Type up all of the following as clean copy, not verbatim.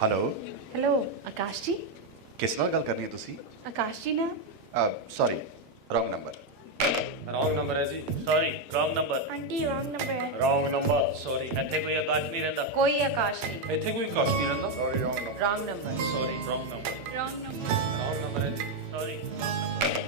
Hello hello आकाश जी। किस नाल गल करनी है तुसी? आकाश जी ना sorry wrong number. Wrong number है जी। Sorry wrong number. Aunty wrong number है। Wrong number. सॉरी ਇੱਥੇ ਕੋਈ ਆਕਾਸ਼ ਨਹੀਂ ਰਹਿੰਦਾ। कोई आकाश नहीं। ਇੱਥੇ ਕੋਈ ਆਕਾਸ਼ ਨਹੀਂ ਰਹਿੰਦਾ। Sorry wrong number. Wrong number. Sorry wrong number. Wrong number. Wrong number है जी। Sorry wrong number.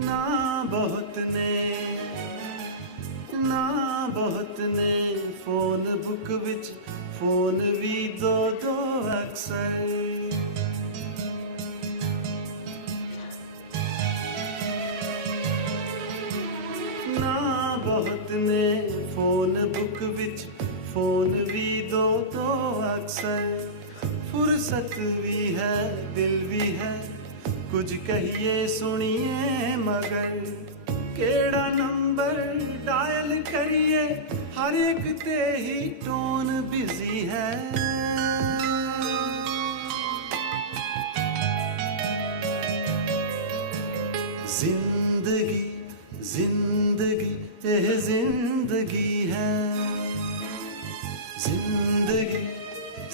ना बहुत ने फोन बुक विच फोन भी दो दो अक्सर ना बहुत ने फोन बुक विच फोन भी दो दो अक्सर फुर्सत भी है दिल भी है कुछ कहिए सुनिए मगर केड़ा नंबर डायल करिए हर एक ते ही टोन बिजी है जिंदगी जिंदगी यह जिंदगी है जिंदगी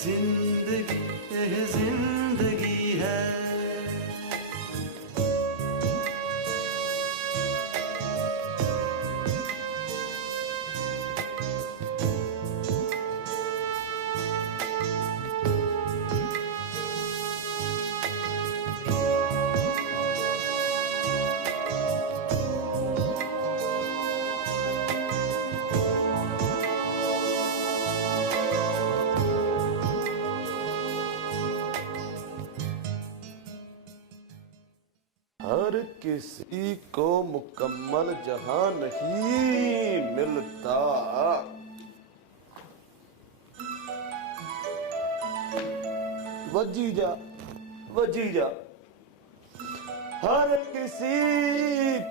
जिंदगी यह जिंदगी है हर किसी को मुकम्मल जहां नहीं मिलता वजी जा हर किसी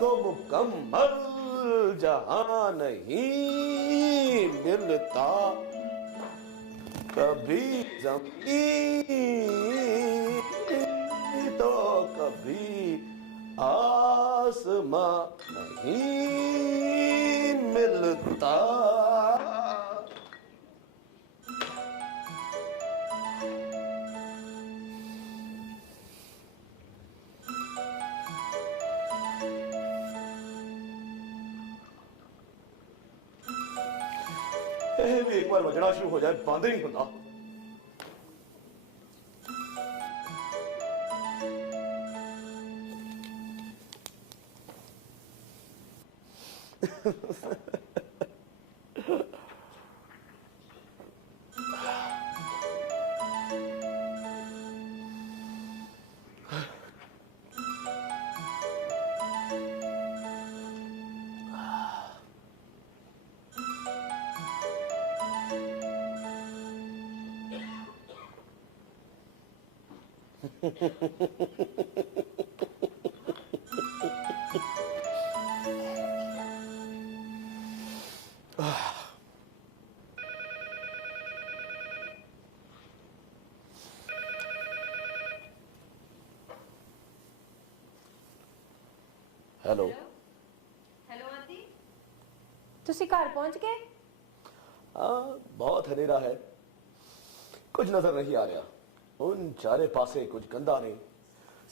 को मुकम्मल जहां नहीं मिलता कभी जमीन तो कभी आसमां नहीं मिलता ਇਹ ਵੀ ਇੱਕ ਵਾਰ ਵਜਣਾ ਸ਼ੁਰੂ ਹੋ ਜਾਏ ਬੰਦ ਨਹੀਂ ਹੁੰਦਾ हेलो हेलो आंटी तुसी घर पहुंच गए? हाँ बहुत हनेरा है कुछ नजर नहीं आ रहा उन चारे पासे कुछ गंदा नहीं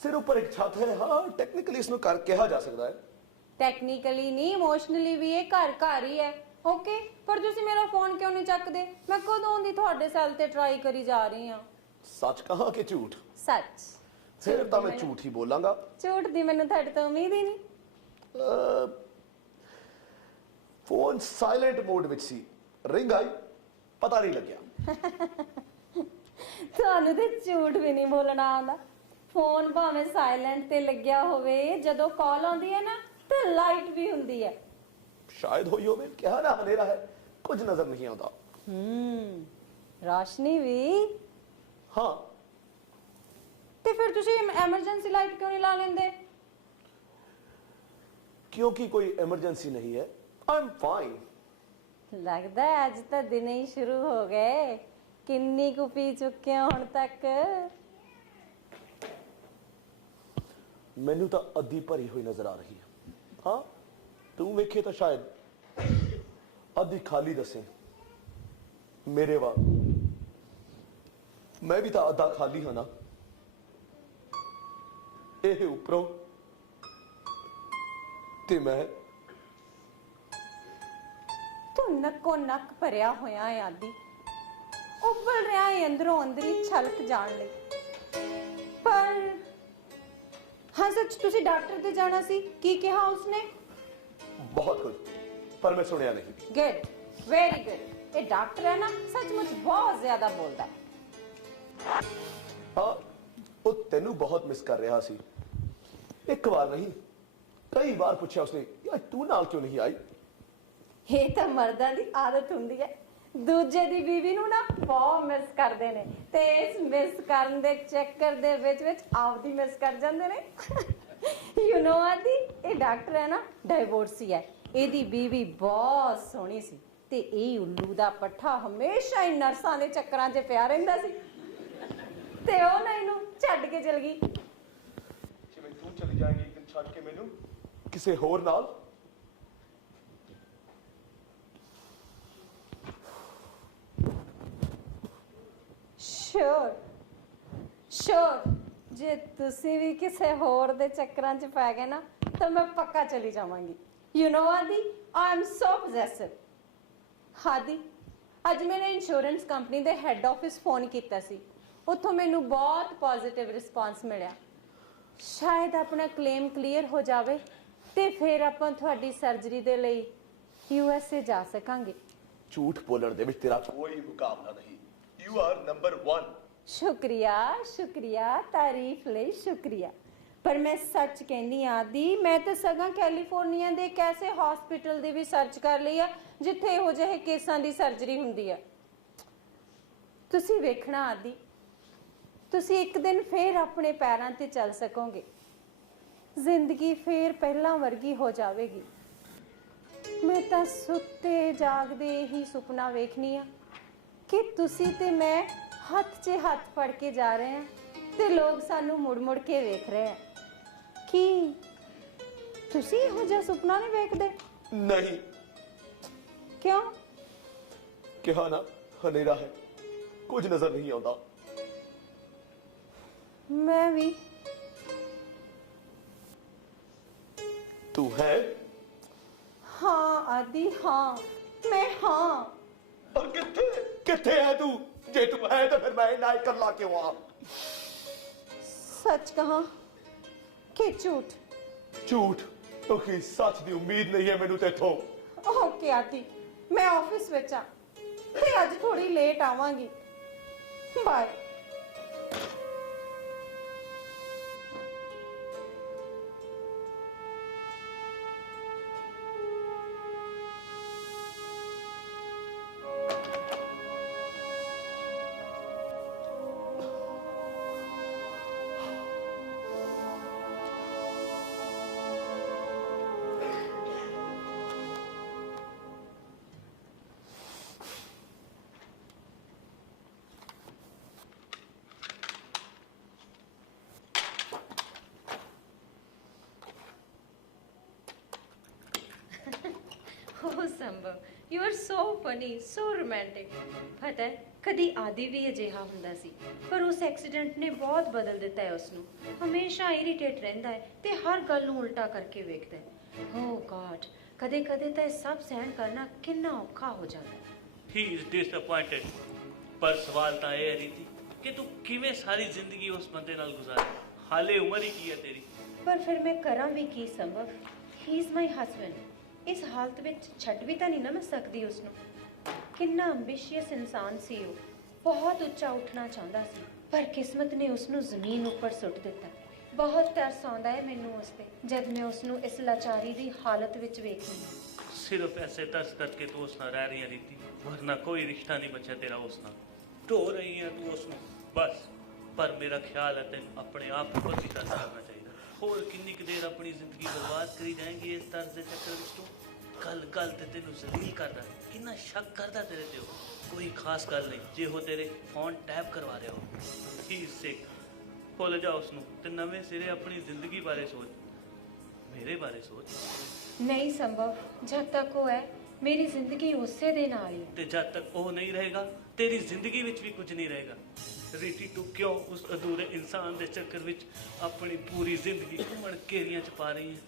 सिर ऊपर एक छत है हाँ टेक्निकली इसमें कर कहा जा सकता है टैक्निकली नहीं इमोशनली भी है घर घर ही है ओके पर तुसी मेरा फोन क्यों नहीं चकदे मैं कदों दी ਤੁਹਾਡੇ ਸੈੱਲ ਤੇ ट्राई करी जा रही हां सच कहा कि झूठ सच फिर तो मैं झूठ ही बोलांगा झूठ दी मैंने ਤੁਹਾਡੇ ਤੋਂ उम्मीद ही नहीं फोन साइलेंट मोड विच सी रिंग आई पता नहीं लग्या ਤੁਹਾਨੂੰ ਤੇ ਝੂਠ ਵੀ ਨਹੀਂ ਬੋਲਣਾ ਆਉਂਦਾ फोन भावें साइलेंट ते लग्या होवे जदों कॉल आउंदी है ना ਤੇ ਲਾਈਟ ਵੀ ਹੁੰਦੀ ਹੈ। ਸ਼ਾਇਦ ਹੋਈ ਹੋਵੇ, ਕਿਹਾ ਨਾ ਹਨੇਰਾ ਹੈ, ਕੁਝ ਨਜ਼ਰ ਨਹੀਂ ਆਉਂਦਾ। ਰੋਸ਼ਨੀ ਵੀ। ਹਾਂ, ਤੇ ਫਿਰ ਤੁਸੀਂ ਐਮਰਜੈਂਸੀ ਲਾਈਟ ਕਿਉਂ ਨਹੀਂ ਲਾ ਲੈਂਦੇ? क्योंकि कोई इमरजेंसी नहीं है। I am fine. ਲੱਗਦਾ ਹੈ ਅੱਜ ਤਾਂ ਦਿਨ ਹੀ ਸ਼ੁਰੂ ਹੋ ਗਏ। ਕਿੰਨੀ ਕੁ ਪੀ ਚੁੱਕੇ ਹੋ ਹੁਣ ਤੱਕ? ਮੈਨੂੰ ਤਾਂ ਅੱਧੀ ਭਰੀ ਹੋਈ ਨਜ਼ਰ ਆ ਰਹੀ ਹੈ। ਹਾਂ, ਤੂੰ ਵੇਖੇ ਤਾਂ ਸ਼ਾਇਦ ਅੱਧੀ ਖਾਲੀ ਦੱਸੇ। ਮੇਰੇ ਵਾਂਗ ਮੈਂ ਵੀ ਤਾਂ ਅੱਧਾ ਖਾਲੀ ਹਾਂ ਨਾ। ਇਹ ਉੱਪਰੋਂ ਤੇ ਮੈਂ ਤੂੰ ਨੱਕੋ ਨੱਕ ਭਰਿਆ ਹੋਇਆ ਹੈ ਆਦੀ। ਉਬਲ ਰਿਹਾ ਹੈ ਅੰਦਰੋਂ ਅੰਦਰੀ ਛਲਕ ਜਾਣ ਲਈ। ਪਰ ਹਾਂ ਸੱਚ, ਤੁਸੀਂ ਡਾਕਟਰ ਤੇ ਜਾਣਾ ਸੀ, ਕੀ ਕਿਹਾ ਉਸਨੇ? ਬਹੁਤ ਕੁਝ, ਪਰ ਮੈਂ ਸੁਣਿਆ ਨਹੀਂ। Good, very good. ਇਹ ਡਾਕਟਰ ਹੈ ਨਾ, ਸੱਚਮੁੱਚ ਬਹੁਤ ਜ਼ਿਆਦਾ ਬੋਲਦਾ ਹੈ। ਹਾਂ, ਉਹ ਤੈਨੂੰ ਬਹੁਤ ਮਿਸ ਕਰ ਰਿਹਾ ਸੀ। ਇੱਕ ਵਾਰ ਨਹੀਂ, ਕਈ ਵਾਰ ਪੁੱਛਿਆ ਉਸਨੇ, ਯਾਰ ਤੂੰ ਨਾਲ ਕਿਉਂ ਨਹੀਂ ਆਈ? ਇਹ ਤਾਂ ਮਰਦਾਂ ਦੀ ਆਦਤ ਹੁੰਦੀ ਹੈ, ਦੂਜੇ ਦੀ ਬੀਵੀ ਨੂੰ ਨਾ ਬਹੁਤ ਮਿਸ ਕਰਦੇ ਨੇ, ਤੇ ਇਸ ਮਿਸ ਕਰਨ ਦੇ ਚੱਕਰ ਦੇ ਵਿੱਚ ਆਪਦੀ ਮਿਸ ਕਰ ਜਾਂਦੇ ਨੇ। ਯੂ نو ਆਦੀ, ਇਹ ਡਾਕਟਰ ਹੈ ਨਾ, ਡਾਈਵੋਰਸੀ ਹੈ। ਇਹਦੀ ਬੀਵੀ ਬਹੁਤ ਸੋਹਣੀ ਸੀ ਤੇ ਇਹ ਉੱਲੂ ਦਾ ਪੱਠਾ ਹਮੇਸ਼ਾ ਹੀ ਨਰਸਾਂ ਦੇ ਚੱਕਰਾਂ 'ਚ ਪਿਆ ਰਹਿੰਦਾ ਸੀ ਤੇ ਉਹ ਨਾ ਇਹਨੂੰ ਛੱਡ ਕੇ ਚਲ ਗਈ। ਜਿਵੇਂ ਤੂੰ ਚਲੀ ਜਾਏਂਗੀ ਇੱਕ ਦਿਨ ਛੱਡ ਕੇ ਮੈਨੂੰ ਕਿਸੇ ਹੋਰ ਨਾਲ। ਸ਼ੋਰ ਜੇ ਤੁਸੀਂ ਵੀ ਕਿਸੇ ਹੋਰ ਦੇ ਚੱਕਰਾਂ 'ਚ ਪੈ ਗਏ ਨਾ ਤਾਂ ਮੈਂ ਪੱਕਾ ਚਲੀ ਜਾਵਾਂਗੀ। ਯੂ نو ਆਦੀ, ਆਈ ਐਮ ਸੋ ਪੋਜੈਸਿਵ। ਆਦੀ, ਅੱਜ ਮੈंने ਇੰਸ਼ੋਰੈਂਸ ਕੰਪਨੀ ਦੇ ਹੈੱਡ ਆਫਿਸ ਫੋਨ ਕੀਤਾ ਸੀ। ਉੱਥੋਂ ਮੈਨੂੰ ਬਹੁਤ ਪੋਜ਼ਿਟਿਵ ਰਿਸਪਾਂਸ ਮਿਲਿਆ। ਸ਼ਾਇਦ ਆਪਣਾ ਕਲੇਮ ਕਲੀਅਰ ਹੋ ਜਾਵੇ ਤੇ ਫਿਰ ਆਪਾਂ ਤੁਹਾਡੀ ਸਰਜਰੀ ਦੇ ਲਈ USA ਜਾ ਸਕਾਂਗੇ। ਝੂਠ ਬੋਲਣ ਦੇ ਵਿੱਚ ਤੇਰਾ ਕੋਈ ਮੁਕਾਬਲਾ ਨਹੀਂ। You are number 1। ਸ਼ੁਕਰੀਆ, ਤਾਰੀਫ ਲਈ ਸ਼ੁਕਰੀਆ। ਪਰ ਮੈਂ ਸੱਚ ਕਹਿੰਦੀ ਆਦੀ, ਮੈਂ ਤਾਂ ਸਗੋਂ ਕੈਲੀਫੋਰਨੀਆ ਦੇ ਇੱਕ ਐਸੇ ਹਸਪੀਟਲ ਦੀ ਵੀ ਸਰਚ ਕਰ ਲਈ ਆ ਜਿੱਥੇ ਇਹੋ ਜਿਹੇ ਕੇਸਾਂ ਦੀ ਸਰਜਰੀ ਹੁੰਦੀ ਆ। ਤੁਸੀਂ ਵੇਖਣਾ ਆਦੀ, ਤੁਸੀਂ ਇੱਕ ਦਿਨ ਫੇਰ ਆਪਣੇ ਪੈਰਾਂ ਤੇ ਚੱਲ ਸਕੋਗੇ। ਜ਼ਿੰਦਗੀ ਫੇਰ ਪਹਿਲਾਂ ਵਰਗੀ ਹੋ ਜਾਵੇਗੀ। ਮੈਂ ਤਾਂ ਸੁੱਤੇ ਜਾਗਦੇ ਹੀ ਸੁਪਨਾ ਵੇਖਨੀ ਆ ਕਿ ਤੁਸੀਂ ਤੇ ਮੈਂ ਹੱਥ 'ਚ ਹੱਥ ਫੜ ਕੇ ਜਾ ਰਹੇ ਹਾਂ ਤੇ ਲੋਕ ਸਾਨੂੰ ਮੁੜ-ਮੁੜ ਕੇ ਵੇਖ ਰਹੇ ਆ। ਕੀ ਤੁਸੀਂ ਇਹੋ ਜਿਹਾ ਸੁਪਨਾ ਨਹੀਂ ਵੇਖਦੇ? ਨਹੀਂ। ਕਿਉਂ? ਕਿਹਾ ਨਾ ਹਨੇਰਾ ਹੈ, ਕੁਝ ਨਜ਼ਰ ਨਹੀਂ ਆਉਂਦਾ। ਮੈਂ ਵੀ। ਤੂੰ ਹੈ? ਹਾਂ ਆਦੀ, ਹਾਂ ਮੈਂ ਹਾਂ। और किथे है तू? जे तू है तो फिर मैं ना इकल्ला क्यों आ? सच कहा कि झूठ? झूठ तो की सच दी उम्मीद नहीं है मैनू तेथों। ओके आती, मैं ऑफिस विच आ ते अज थोड़ी लेट आवांगी। बाय। Oh ਸੰਭਵ, you are so funny, so romantic. ਪਤਾ ਹੈ, ਕਦੀ ਆਦੀ ਵੀ ਅਜਿਹਾ ਹੁੰਦਾ ਸੀ, ਪਰ ਉਸ ਐਕਸੀਡੈਂਟ ਨੇ ਬਹੁਤ ਬਦਲ ਦਿੱਤਾ ਹੈ ਉਸਨੂੰ। ਹਮੇਸ਼ਾ ਇਰੀਟੇਟ ਰਹਿੰਦਾ ਹੈ ਤੇ ਹਰ ਗੱਲ ਨੂੰ ਉਲਟਾ ਕਰਕੇ ਵੇਖਦਾ ਹੈ। ਓ ਗॉड, ਕਦੇ ਕਦੇ ਤਾਂ ਇਹ ਸਭ ਸਹਿਣ ਕਰਨਾ ਕਿੰਨਾ ਔਖਾ ਹੋ ਜਾਂਦਾ ਹੈ। ਹੀ ਇਜ਼ ਡਿਸਅਪਾਇੰਟਡ। ਪਰ ਸਵਾਲ ਤਾਂ ਇਹ ਹੈ ਰੀਤੀ ਕਿ ਤੂੰ ਕਿਵੇਂ ਸਾਰੀ ਜ਼ਿੰਦਗੀ ਉਸ ਬੰਦੇ ਨਾਲ ਗੁਜ਼ਾਰੀ? ਹਾਲੇ ਉਮਰ ਹੀ ਕੀ ਹੈ ਤੇਰੀ। ਪਰ ਫਿਰ ਮੈਂ ਕਰਾਂ ਵੀ ਕੀ ਸੰਭਵ? ਹੀ ਇਜ਼ ਮਾਈ ਹਸਬੈਂਡ। ਇਸ ਹਾਲਤ ਵਿੱਚ ਛੱਡ ਵੀ ਤਾਂ ਨਹੀਂ ਨਾ ਮੈਂ ਸਕਦੀ ਉਸਨੂੰ। ਕਿੰਨਾ ਐਂਬੀਸ਼ੀਅਸ ਇਨਸਾਨ ਸੀ ਉਹ, ਬਹੁਤ ਉੱਚਾ ਉੱਠਣਾ ਚਾਹੁੰਦਾ ਸੀ, ਪਰ ਕਿਸਮਤ ਨੇ ਉਸਨੂੰ ਜ਼ਮੀਨ ਉੱਪਰ ਸੁੱਟ ਦਿੱਤਾ। ਬਹੁਤ ਤਰਸ ਆਉਂਦਾ ਹੈ ਮੈਨੂੰ ਉਸ ਤੇ ਜਦ ਮੈਂ ਉਸ ਨੂੰ ਇਸ ਲਾਚਾਰੀ ਦੀ ਹਾਲਤ ਵਿੱਚ ਵੇਖਦੀ ਹਾਂ। सिर्फ ऐसे तरस करके तू उस नाल रह रही है रीति, वरना कोई रिश्ता नहीं बचा तेरा उस नाल। ढो रही है तू उस बस। पर मेरा ख्याल है तेन अपने आप को भी तरस करना चाहिए। होर किन्नी क देर अपनी जिंदगी बर्बाद करी जाएंगी इस तरस के चक्कर विच तू। गल गल ते तेनू जलील करदा, किन्ना शक करदा तेरे ते। कोई खास गल नहीं जे हो तेरे फोन टैप करवा रहे हो। ही सिख भुल जा उसनू ते नवे सिरे अपनी जिंदगी बारे सोच, मेरे बारे सोच। नहीं संभव, जब तक वो है मेरी जिंदगी उससे दे नाल ही। ते जब तक वो नहीं रहेगा तेरी जिंदगी विच भी कुछ नहीं रहेगा। रीति तू क्यों उस अधूरे इंसान दे चक्कर विच अपनी पूरी जिंदगी घुमण घेरियां च पा रही है?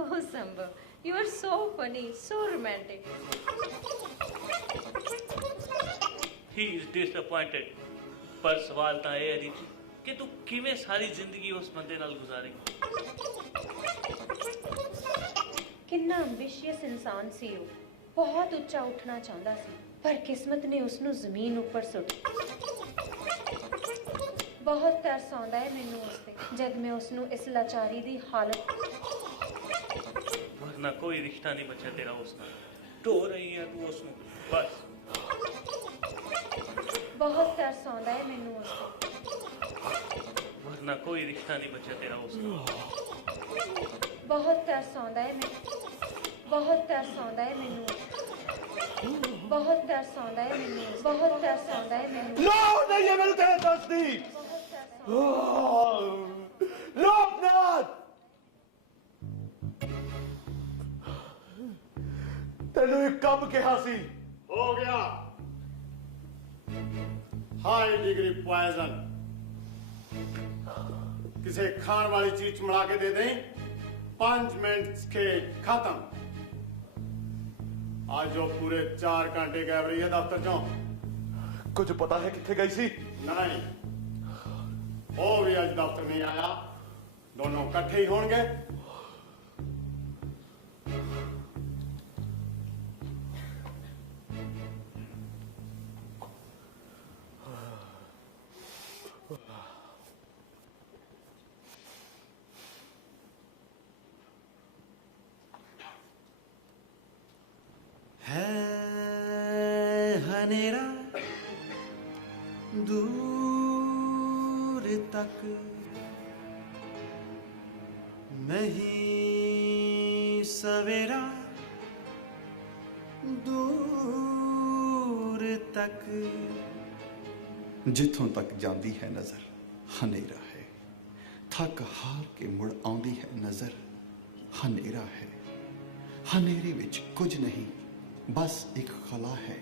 Oh संभव, you are so funny, so romantic. He is disappointed। पर सवाल तां ये है रीति कि तू किवें सारी जिंदगी उस बंदे नाल गुजारेगी? कितना एम्बिशियस इंसान सी वो, बहुत ਉੱਚਾ ਉੱਠਣਾ ਚਾਹੁੰਦਾ ਸੀ ਪਰ ਕਿਸਮਤ ਨੇ ਉਸ ਨੂੰ ਜ਼ਮੀਨ ਉੱਪਰ ਸੁੱਟ। ਬਹੁਤ ਤਰਸ ਆਉਂਦਾ ਹੈ ਮੈਨੂੰ ਉਸ ਤੇ ਜਦ ਮੈਂ ਉਸ ਨੂੰ ਇਸ ਲਾਚਾਰੀ ਦੀ ਹਾਲਤ। वरना कोई रिश्ता नहीं बचा तेरा उस नाल। ढो रही है तू उस बस। बहुत तरस आਉਂਦਾ ਹੈ ਮੈਨੂੰ ਉਸ ਤੇ वरना कोई रिश्ता नहीं बचा तेरा उस नाल। बहुत तरस आਉਂਦਾ ਹੈ बहुत तरस आਉਂਦਾ ਹੈ ਮੈਨੂੰ बहुत तरस आਉਂਦਾ ਹੈ ਮੈਨੂੰ बहुत तरस आਉਂਦਾ ਹੈ ਮੈਨੂੰ। लो नहीं है मेरे तेरे तरस नहीं। लोकनाथ तेनू एक कम कहा सी हो गया। हाई डिग्री पॉइजन किसे खान वाली चीज मिला के दे दें, 5 मिनट के खत्म। आज जो पूरे 4 घंटे गैब रही है दफ्तर चो। कुछ पता है किथे गई सी? नहीं, वो भी आज दफ्तर नहीं आया। दोनों इकट्ठे ही होंगे। हनेरा दूर तक नहीं सवेरा, दूर तक। जिथों तक जाती है नजर हनेरा है, थक हार के मुड़ आउंदी है नजर हनेरा है। हनेरे विच कुछ नहीं बस एक खला है,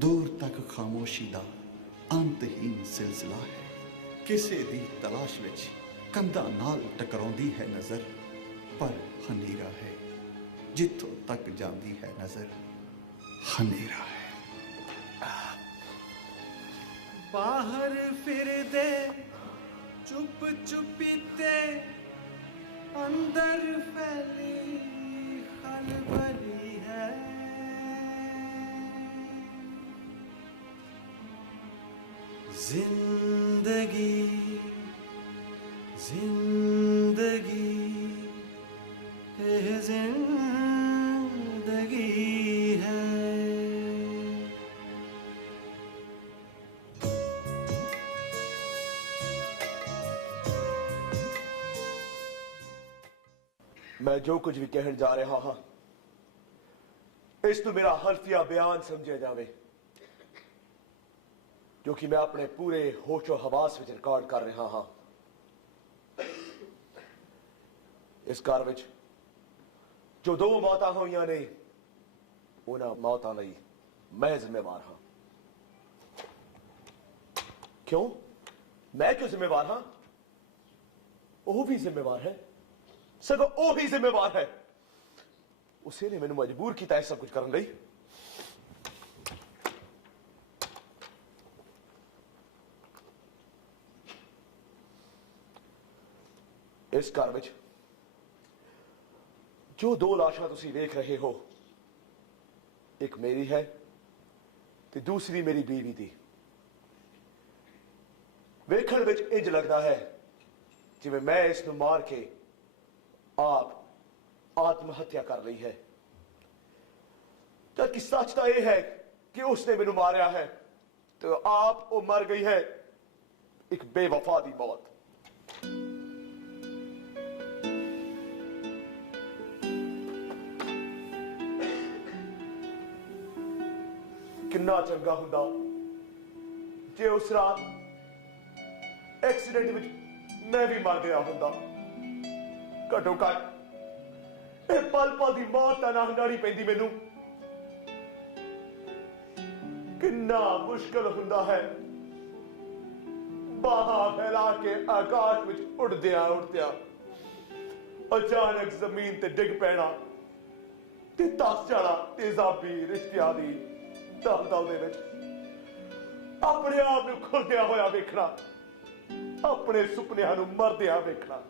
दूर तक खामोशी दा अंतहीन सिलसिला है। किसे दी तलाश विच कंधा नाल टकराउंदी है नजर, पर हनेरा है। जिथों तक जाती है नजर हनेरा है। बाहर फिर दे चुप चुपीते, अंदर फैली खलबली है। जिंदगी जिंदगी जिंदगी है। मैं जो कुछ भी कहन जा रहा हाँ इस तो मेरा हल्फिया बयान समझे जावे, जो कि मैं अपने पूरे होशो हवास विच रिकॉर्ड कर रहा हाँ। इस कार विच जो 2 मौतां होईयां ने उन्हां मौतां लई मैं जिम्मेवार हाँ। क्यों? मैं क्यों जिम्मेवार हाँ? वो भी जिम्मेवार है, सगो वो ही जिम्मेवार है। उसे ने मैनू मजबूर किया है सब कुछ करने लई। इस घर विच जो 2 लाशां तुसीं वेख रहे हो, एक मेरी है ते दूसरी मेरी बीवी दी। ਅਸਲ ਵਿੱਚ ਇੰਜ ਲੱਗਦਾ ਹੈ ਜਿਵੇਂ ਮੈਂ ਇਸ ਨੂੰ ਮਾਰ ਕੇ ਆਪ ਆਤਮ ਹੱਤਿਆ ਕਰ ਲਈ ਹੈ। ਜਦਕਿ ਸੱਚ ਤਾਂ ਇਹ ਹੈ ਕਿ ਉਸਨੇ ਮੈਨੂੰ ਮਾਰਿਆ ਹੈ ਤੇ ਆਪ ਉਹ ਮਰ ਗਈ ਹੈ ਇੱਕ ਬੇਵਫਾ ਦੀ ਮੌਤ। ਕਿੰਨਾ ਚੰਗਾ ਹੁੰਦਾ ਜੇ ਉਸ ਰਾਤ ਐਕਸੀਡੈਂਟ ਵਿੱਚ ਮੈਂ ਵੀ ਮਰ ਗਿਆ ਹੁੰਦਾ। ਘੱਟੋ ਘੱਟ ਇਹ ਪਲ ਪਲ ਦੀ ਮੌਤ ਤਾਂ ਨਾ ਹੰਡਾਣੀ ਪੈਂਦੀ ਮੈਨੂੰ। ਕਿੰਨਾ ਮੁਸ਼ਕਲ ਹੁੰਦਾ ਹੈ ਬਾਹਾਂ ਫੈਲਾ ਕੇ ਆਕਾਸ਼ ਵਿੱਚ ਉੱਡਦਿਆਂ ਅਚਾਨਕ ਜ਼ਮੀਨ ਤੇ ਡਿੱਗ ਪੈਣਾ ਤੇ ਤਸ ਜਾਣਾ ਤੇਜ਼ਾਬੀ ਰਿਸ਼ਤਿਆਂ ਦੀ ਦਲਦਲ ਦੇ ਵਿੱਚ। ਆਪਣੇ ਆਪ ਨੂੰ ਖੁਰਦਿਆ ਹੋਇਆ ਵੇਖਣਾ, ਆਪਣੇ ਸੁਪਨਿਆਂ ਨੂੰ ਮਰਦਿਆਂ ਵੇਖਣਾ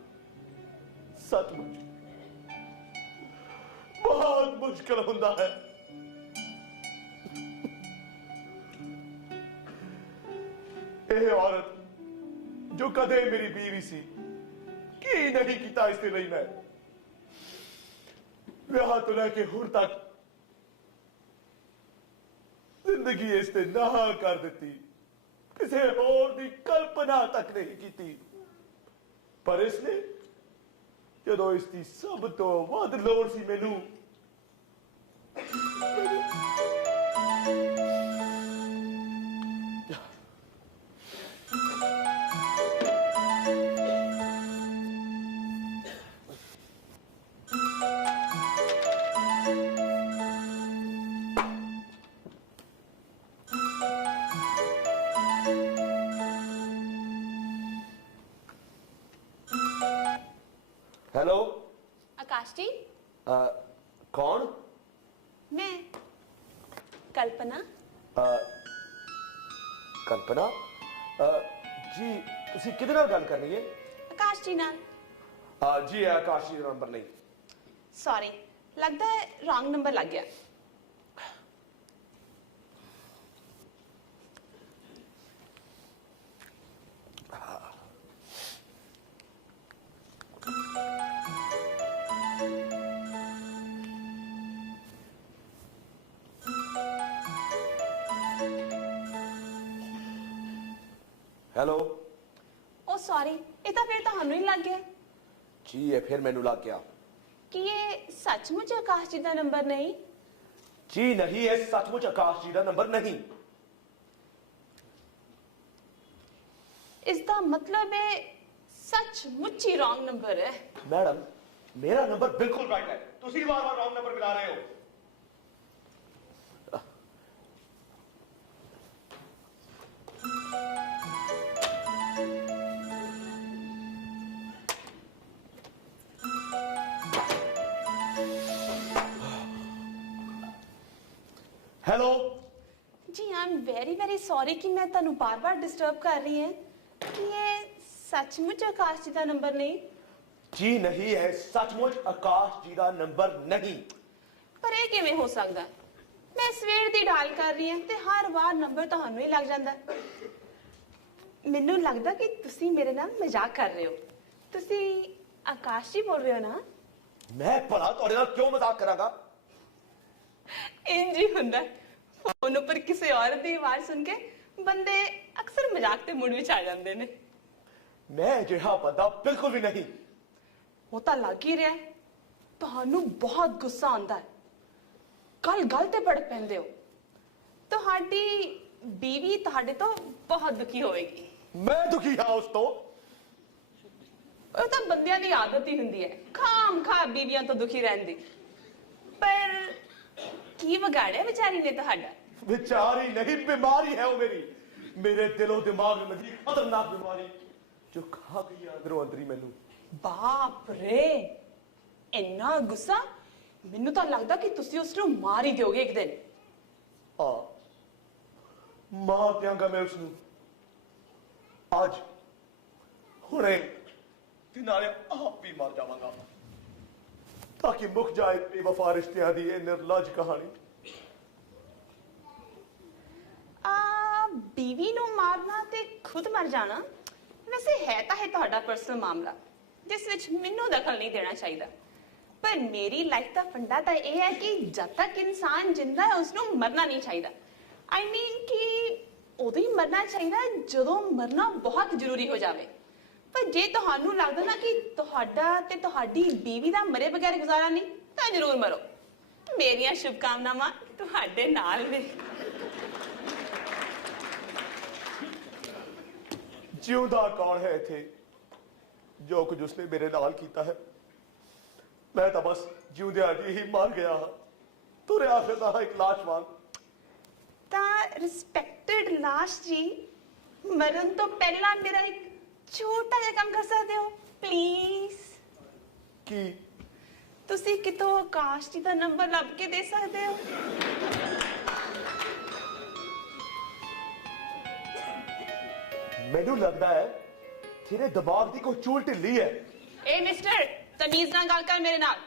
ਸੱਚਮੁੱਚ ਬਹੁਤ ਮੁਸ਼ਕਲ ਹੁੰਦਾ ਹੈ। ਇਹ ਔਰਤ ਜੋ ਕਦੇ ਮੇਰੀ ਬੀਵੀ ਸੀ, ਕੀ ਨਹੀਂ ਕੀਤਾ ਇਸ ਦੇ ਲਈ ਮੈਂ। ਵਿਆਹ ਤੋਂ ਲੈ ਕੇ ਹੁਣ ਤੱਕ ਜ਼ਿੰਦਗੀ ਇਸ ਤੇ ਨਾ ਕਰ ਦਿੱਤੀ, ਕਿਸੇ ਹੋਰ ਦੀ ਕਲਪਨਾ ਤੱਕ ਨਹੀਂ ਕੀਤੀ। ਪਰ ਇਸਨੇ ਜਦੋਂ ਇਸ ਦੀ ਸਭ ਤੋਂ ਵੱਧ ਲੋੜ ਸੀ ਮੈਨੂੰ, हेलो आकाश जी। कौन? मैं कल्पना। कल्पना जी तुसी किहदे नाल गल करनी है? आकाश जी नाल। जी आकाश जी नंबर नहीं। सॉरी, लगता है रॉन्ग नंबर लग गया। हेलो। ओ सॉरी, ये तो फिर ਤੁਹਾਨੂੰ ਹੀ ਲੱਗ ਗਿਆ। जी ये फिर मैनू लग गया। कि ये सचमुच आकाश जी का नंबर नहीं? जी नहीं, ये सचमुच आकाश जी का नंबर नहीं। इसका मतलब है सचमुच ही रॉन्ग नंबर है। मैडम मेरा नंबर बिल्कुल राइट है, तुसी बार-बार रॉन्ग नंबर मिला रहे हो। हेलो जी I am very very sorry कि मैं ਤੁਹਾਨੂੰ बार-बार डिस्टर्ब कर रही है। कि ये सचमुच आकाश जी का नंबर नहीं? जी नहीं है सचमुच आकाश जी का नंबर नहीं। पर ਇਹ ਕਿਵੇਂ ਹੋ ਸਕਦਾ? ਮੈਂ ਸਵੇਰ ਦੀ ਡਾਲ ਕਰ ਰਹੀ ਹਾਂ ਤੇ ਹਰ ਵਾਰ ਨੰਬਰ ਤੁਹਾਨੂੰ ਹੀ ਲੱਗ ਜਾਂਦਾ। ਮੈਨੂੰ ਲੱਗਦਾ ਕਿ ਤੁਸੀਂ ਮੇਰੇ ਨਾਲ ਮਜ਼ਾਕ ਕਰ ਰਹੇ ਹੋ। ਤੁਸੀਂ ਆਕਾਸ਼ ਜੀ ਬੋਲ ਰਹੇ ਹੋ ਨਾ? मैं भला ਤੁਹਾਡੇ ਨਾਲ ਕਿਉਂ ਮਜ਼ਾਕ ਕਰਾਂਗਾ? ਇੰਜ ਹੀ ਹੁੰਦਾ। ਫੋਨ ਉੱਪਰ ਕਿਸੇ ਔਰਤ ਦੀ ਆਵਾਜ਼ ਸੁਣ ਕੇ ਬੰਦੇ ਅਕਸਰ ਮਜ਼ਾਕ ਤੇ ਮੂਡ ਵਿੱਚ ਆ ਜਾਂਦੇ ਨੇ। मैं ਜਿਹੜਾ ਬੰਦਾ ਬਿਲਕੁਲ ਵੀ ਨਹੀਂ। ਉਹ ਤਾਂ ਲੱਗ ਹੀ ਰਿਹਾ ਤੁਹਾਨੂੰ ਬਹੁਤ ਗੁੱਸਾ ਆਉਂਦਾ ਹੈ। ਗੱਲ ਤੇ ਭੜਕ ਪੈਂਦੇ ਹੋ। ਤੁਹਾਡੀ ਬੀਵੀ ਤੁਹਾਡੇ ਤੋਂ ਬਹੁਤ ਦੁਖੀ ਹੋਵੇਗੀ। मैं दुखी ਹਾਂ ਉਸ ਤੋਂ। ਉਹ ਤਾਂ ਬੰਦਿਆਂ ਦੀ ਆਦਤ ਹੀ ਹੁੰਦੀ ਹੈ ਖਾਮ ਖਾ ਬੀਵੀਆਂ ਤੋਂ ਦੁਖੀ ਰਹਿਣ ਦੀ। ਪਰ ਕੀ ਵਿਗਾੜਿਆ ਵਿਚਾਰੀ ਨੇ ਤੁਹਾਡਾ? ਵਿਚਾਰੀ ਨਹੀਂ, ਬਿਮਾਰੀ ਹੈ ਉਹ ਮੇਰੀ। ਮੇਰੇ ਦਿਲੋਂ ਦਿਮਾਗ ਨੂੰ ਲੱਗੀ ਖਤਰਨਾਕ ਬਿਮਾਰੀ ਜੋ ਖਾ ਗਈ ਅੰਦਰੋਂ ਅੰਦਰੀ ਮੈਨੂੰ। ਬਾਪ ਰੇ, ਇੰਨਾ ਗੁੱਸਾ! ਮੈਨੂੰ ਤਾਂ ਲੱਗਦਾ ਕਿ ਤੁਸੀਂ ਉਸ ਨੂੰ ਮਾਰ ਹੀ ਦਿਓਗੇ ਇੱਕ ਦਿਨ। ਮਾਰ ਦਿਆਂਗਾ ਮੈਂ ਉਸ ਨੂੰ ਅੱਜ, ਹੁਣੇ, ਤੇ ਨਾਲੇ ਆਪ ਵੀ ਮਰ ਜਾਵਾਂਗਾ ਤਾਂ ਕਿ ਮੁੱਕ ਜਾਏ ਬੇਵਫਾ ਰਿਸ਼ਤਿਆਂ ਦੀ ਇਹ ਨਿਰਲਜ ਕਹਾਣੀ। बीवी ਨੂੰ ਮਾਰਨਾ ਤੇ ਖੁਦ ਮਰ ਜਾਣਾ ਹੈ ਤਾਂ ਹੈ ਤੁਹਾਡਾ ਪਰਸਨਲ ਮਾਮਲਾ ਜਿਸ ਵਿੱਚ ਮੈਨੂੰ ਦਖਲ ਨਹੀਂ ਦੇਣਾ ਚਾਹੀਦਾ ਪਰ ਮੇਰੀ ਲਾਈਫ ਦਾ ਫੰਡਾ ਤਾਂ ਇਹ ਹੈ ਕਿ ਜਦ ਤੱਕ ਇਨਸਾਨ ਜਿੰਦਾ ਹੈ ਉਸ ਨੂੰ ਮਰਨਾ ਨਹੀਂ ਚਾਹੀਦਾ ਆਈ ਮੀਨ ਕਿ ਉਦੋਂ ਹੀ ਮਰਨਾ ਚਾਹੀਦਾ ਜਦੋਂ ਮਰਨਾ ਬਹੁਤ ਜ਼ਰੂਰੀ ਹੋ ਜਾਵੇ ਪਰ ਜੇ ਤੁਹਾਨੂੰ ਲੱਗਦਾ ਨਾ ਕਿ ਤੁਹਾਡਾ ਤੇ ਤੁਹਾਡੀ ਬੀਵੀ ਦਾ ਮਰੇ ਬਗੈਰ ਗੁਜ਼ਾਰਾ ਨਹੀਂ ਤਾਂ ਜ਼ਰੂਰ ਮਰੋ ਮੇਰੀਆਂ ਸ਼ੁਭਕਾਮਨਾਵਾਂ ਤੁਹਾਡੇ ਨਾਲ ਨੇ ਜਿਉਂਦਾ ਕੌਣ ਹੈ ਇੱਥੇ ਜੋ ਕੁਝ ਉਸਨੇ ਮੇਰੇ ਨਾਲ ਕੀਤਾ ਹੈ ਮੈਂ ਤਾਂ ਬਸ ਜਿਉਂਦਿਆਂ ਜੀ ਹੀ ਮਰ ਗਿਆ ਹਾਂ ਤੁਰਿਆ ਫਿਰਦਾ ਹਾਂ ਇੱਕ ਲਾਸ਼ ਵਾਂਗ ਤਾਂ ਰਿਸਪੈਕਟਡ ਲਾਸ਼ ਜੀ ਮਰਨ ਤੋਂ ਪਹਿਲਾਂ ਮੇਰਾ ਇੱਕ ਛੋਟਾ ਜਿਹਾ ਕੰਮ ਕਰ ਸਕਦੇ ਹੋ ਪਲੀਜ਼ ਕੀ ਤੁਸੀਂ ਕਿਤੋਂ ਆਕਾਸ਼ ਜੀ ਦਾ ਨੰਬਰ ਲੱਭ ਕੇ ਦੇ ਸਕਦੇ ਹੋ ਮੈਨੂੰ ਲੱਗਦਾ ਹੈ ਤੇਰੇ ਦਿਮਾਗ ਦੀ ਕੋਈ ਚੂਲ ਢਿੱਲੀ ਹੈ ਏ ਮਿਸਟਰ ਤਮੀਜ਼ ਨਾਲ ਗੱਲ ਕਰ ਮੇਰੇ ਨਾਲ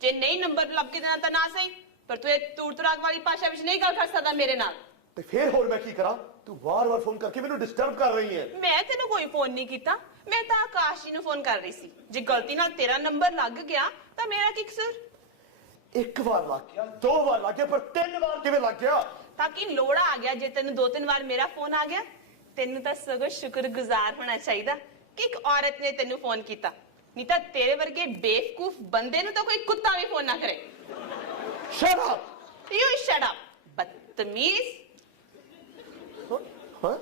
ਜੇ ਨਹੀਂ ਨੰਬਰ ਲੱਭ ਕੇ ਦੇਣਾ ਤਾਂ ਨਾ ਸਹੀ ਪਰ ਤੂੰ ਇਹ ਤੂੜ ਤੜਾਕ ਵਾਲੀ ਭਾਸ਼ਾ ਵਿੱਚ ਨਹੀਂ ਗੱਲ ਕਰ ਸਕਦਾ ਮੇਰੇ ਨਾਲ ਤੇ ਫੇਰ ਹੋਰ ਮੈਂ ਕੀ ਕਰਾਂ ਤੂੰ ਵਾਰ-ਵਾਰ ਫੋਨ ਕਰਕੇ ਮੈਨੂੰ ਡਿਸਟਰਬ ਕਰ ਰਹੀ ਹੈ ਮੈਂ ਤੈਨੂੰ ਕੋਈ ਫੋਨ ਨਹੀਂ ਕੀਤਾ ਮੈਂ ਤਾਂ ਆਕਾਸ਼ ਜੀ ਨੂੰ ਫੋਨ ਕਰ ਰਹੀ ਸੀ ਜੇ ਗਲਤੀ ਨਾਲ ਤੇਰਾ ਨੰਬਰ ਲੱਗ ਗਿਆ ਤਾਂ ਮੇਰਾ ਕੀ ਕਸੂਰ ਇੱਕ ਵਾਰ ਲੱਗ ਗਿਆ ਦੋ ਵਾਰ ਲੱਗ ਗਿਆ ਪਰ ਤਿੰਨ ਵਾਰ ਕਿਵੇਂ ਲੱਗ ਗਿਆ ਤਾਂ ਕਿ ਲੋੜਾ ਆ ਗਿਆ ਜੇ ਤੈਨੂੰ ਦੋ ਤਿੰਨ ਵਾਰ ਮੇਰਾ ਫੋਨ ਆ ਗਿਆ ਤੈਨੂੰ ਤਾਂ ਸਗੋਂ ਸ਼ੁਕਰਗੁਜ਼ਾਰ ਹੋਣਾ ਚਾਹੀਦਾ ਕਿ ਇੱਕ ਔਰਤ ਨੇ ਤੈਨੂੰ ਫੋਨ ਕੀਤਾ ਨਹੀਂ ਤਾਂ ਤੇਰੇ ਵਰਗੇ ਬੇਵਕੂਫ ਬੰਦੇ ਨੂੰ ਤਾਂ ਕੋਈ ਕੁੱਤਾ ਵੀ ਫੋਨ ਨਾ ਕਰੇ shut up you shut up ਬਦਤਮੀਜ਼ ਹਾਂ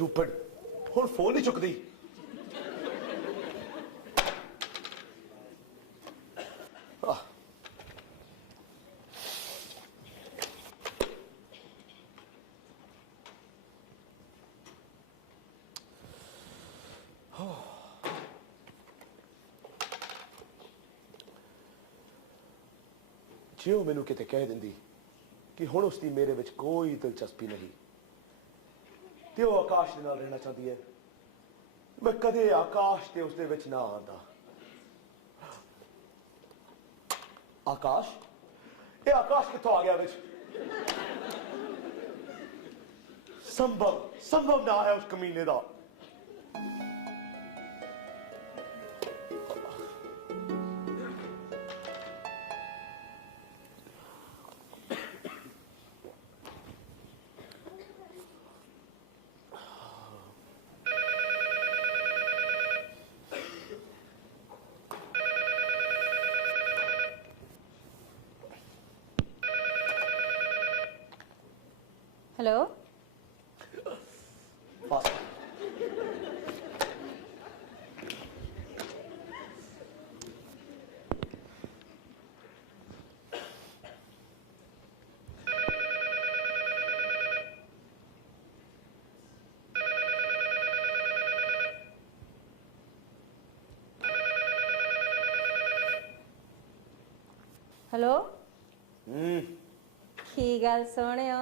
ਸਟੂਪਿਡ ਹੁਣ ਫੋਨ ਨਹੀਂ ਚੁੱਕਦੀ ਜੇ ਉਹ ਮੈਨੂੰ ਕਿਤੇ ਕਹਿ ਦਿੰਦੀ ਕਿ ਹੁਣ ਉਸਦੀ ਮੇਰੇ ਵਿੱਚ ਕੋਈ ਦਿਲਚਸਪੀ ਨਹੀਂ ਤੇ ਉਹ ਆਕਾਸ਼ ਦੇ ਨਾਲ ਰਹਿਣਾ ਚਾਹਦੀ ਹੈ ਮੈਂ ਕਦੇ ਆਕਾਸ਼ ਤੇ ਉਸਦੇ ਵਿੱਚ ਨਾ ਆਉਂਦਾ ਆਕਾਸ਼ ਇਹ ਆਕਾਸ਼ ਕਿੱਥੋਂ ਆ ਗਿਆ ਵਿੱਚ ਸੰਭਵ ਨਾ ਹੈ ਉਸ ਕਮੀਨੇ ਦਾ हेलो हेलो की गल सोहणियो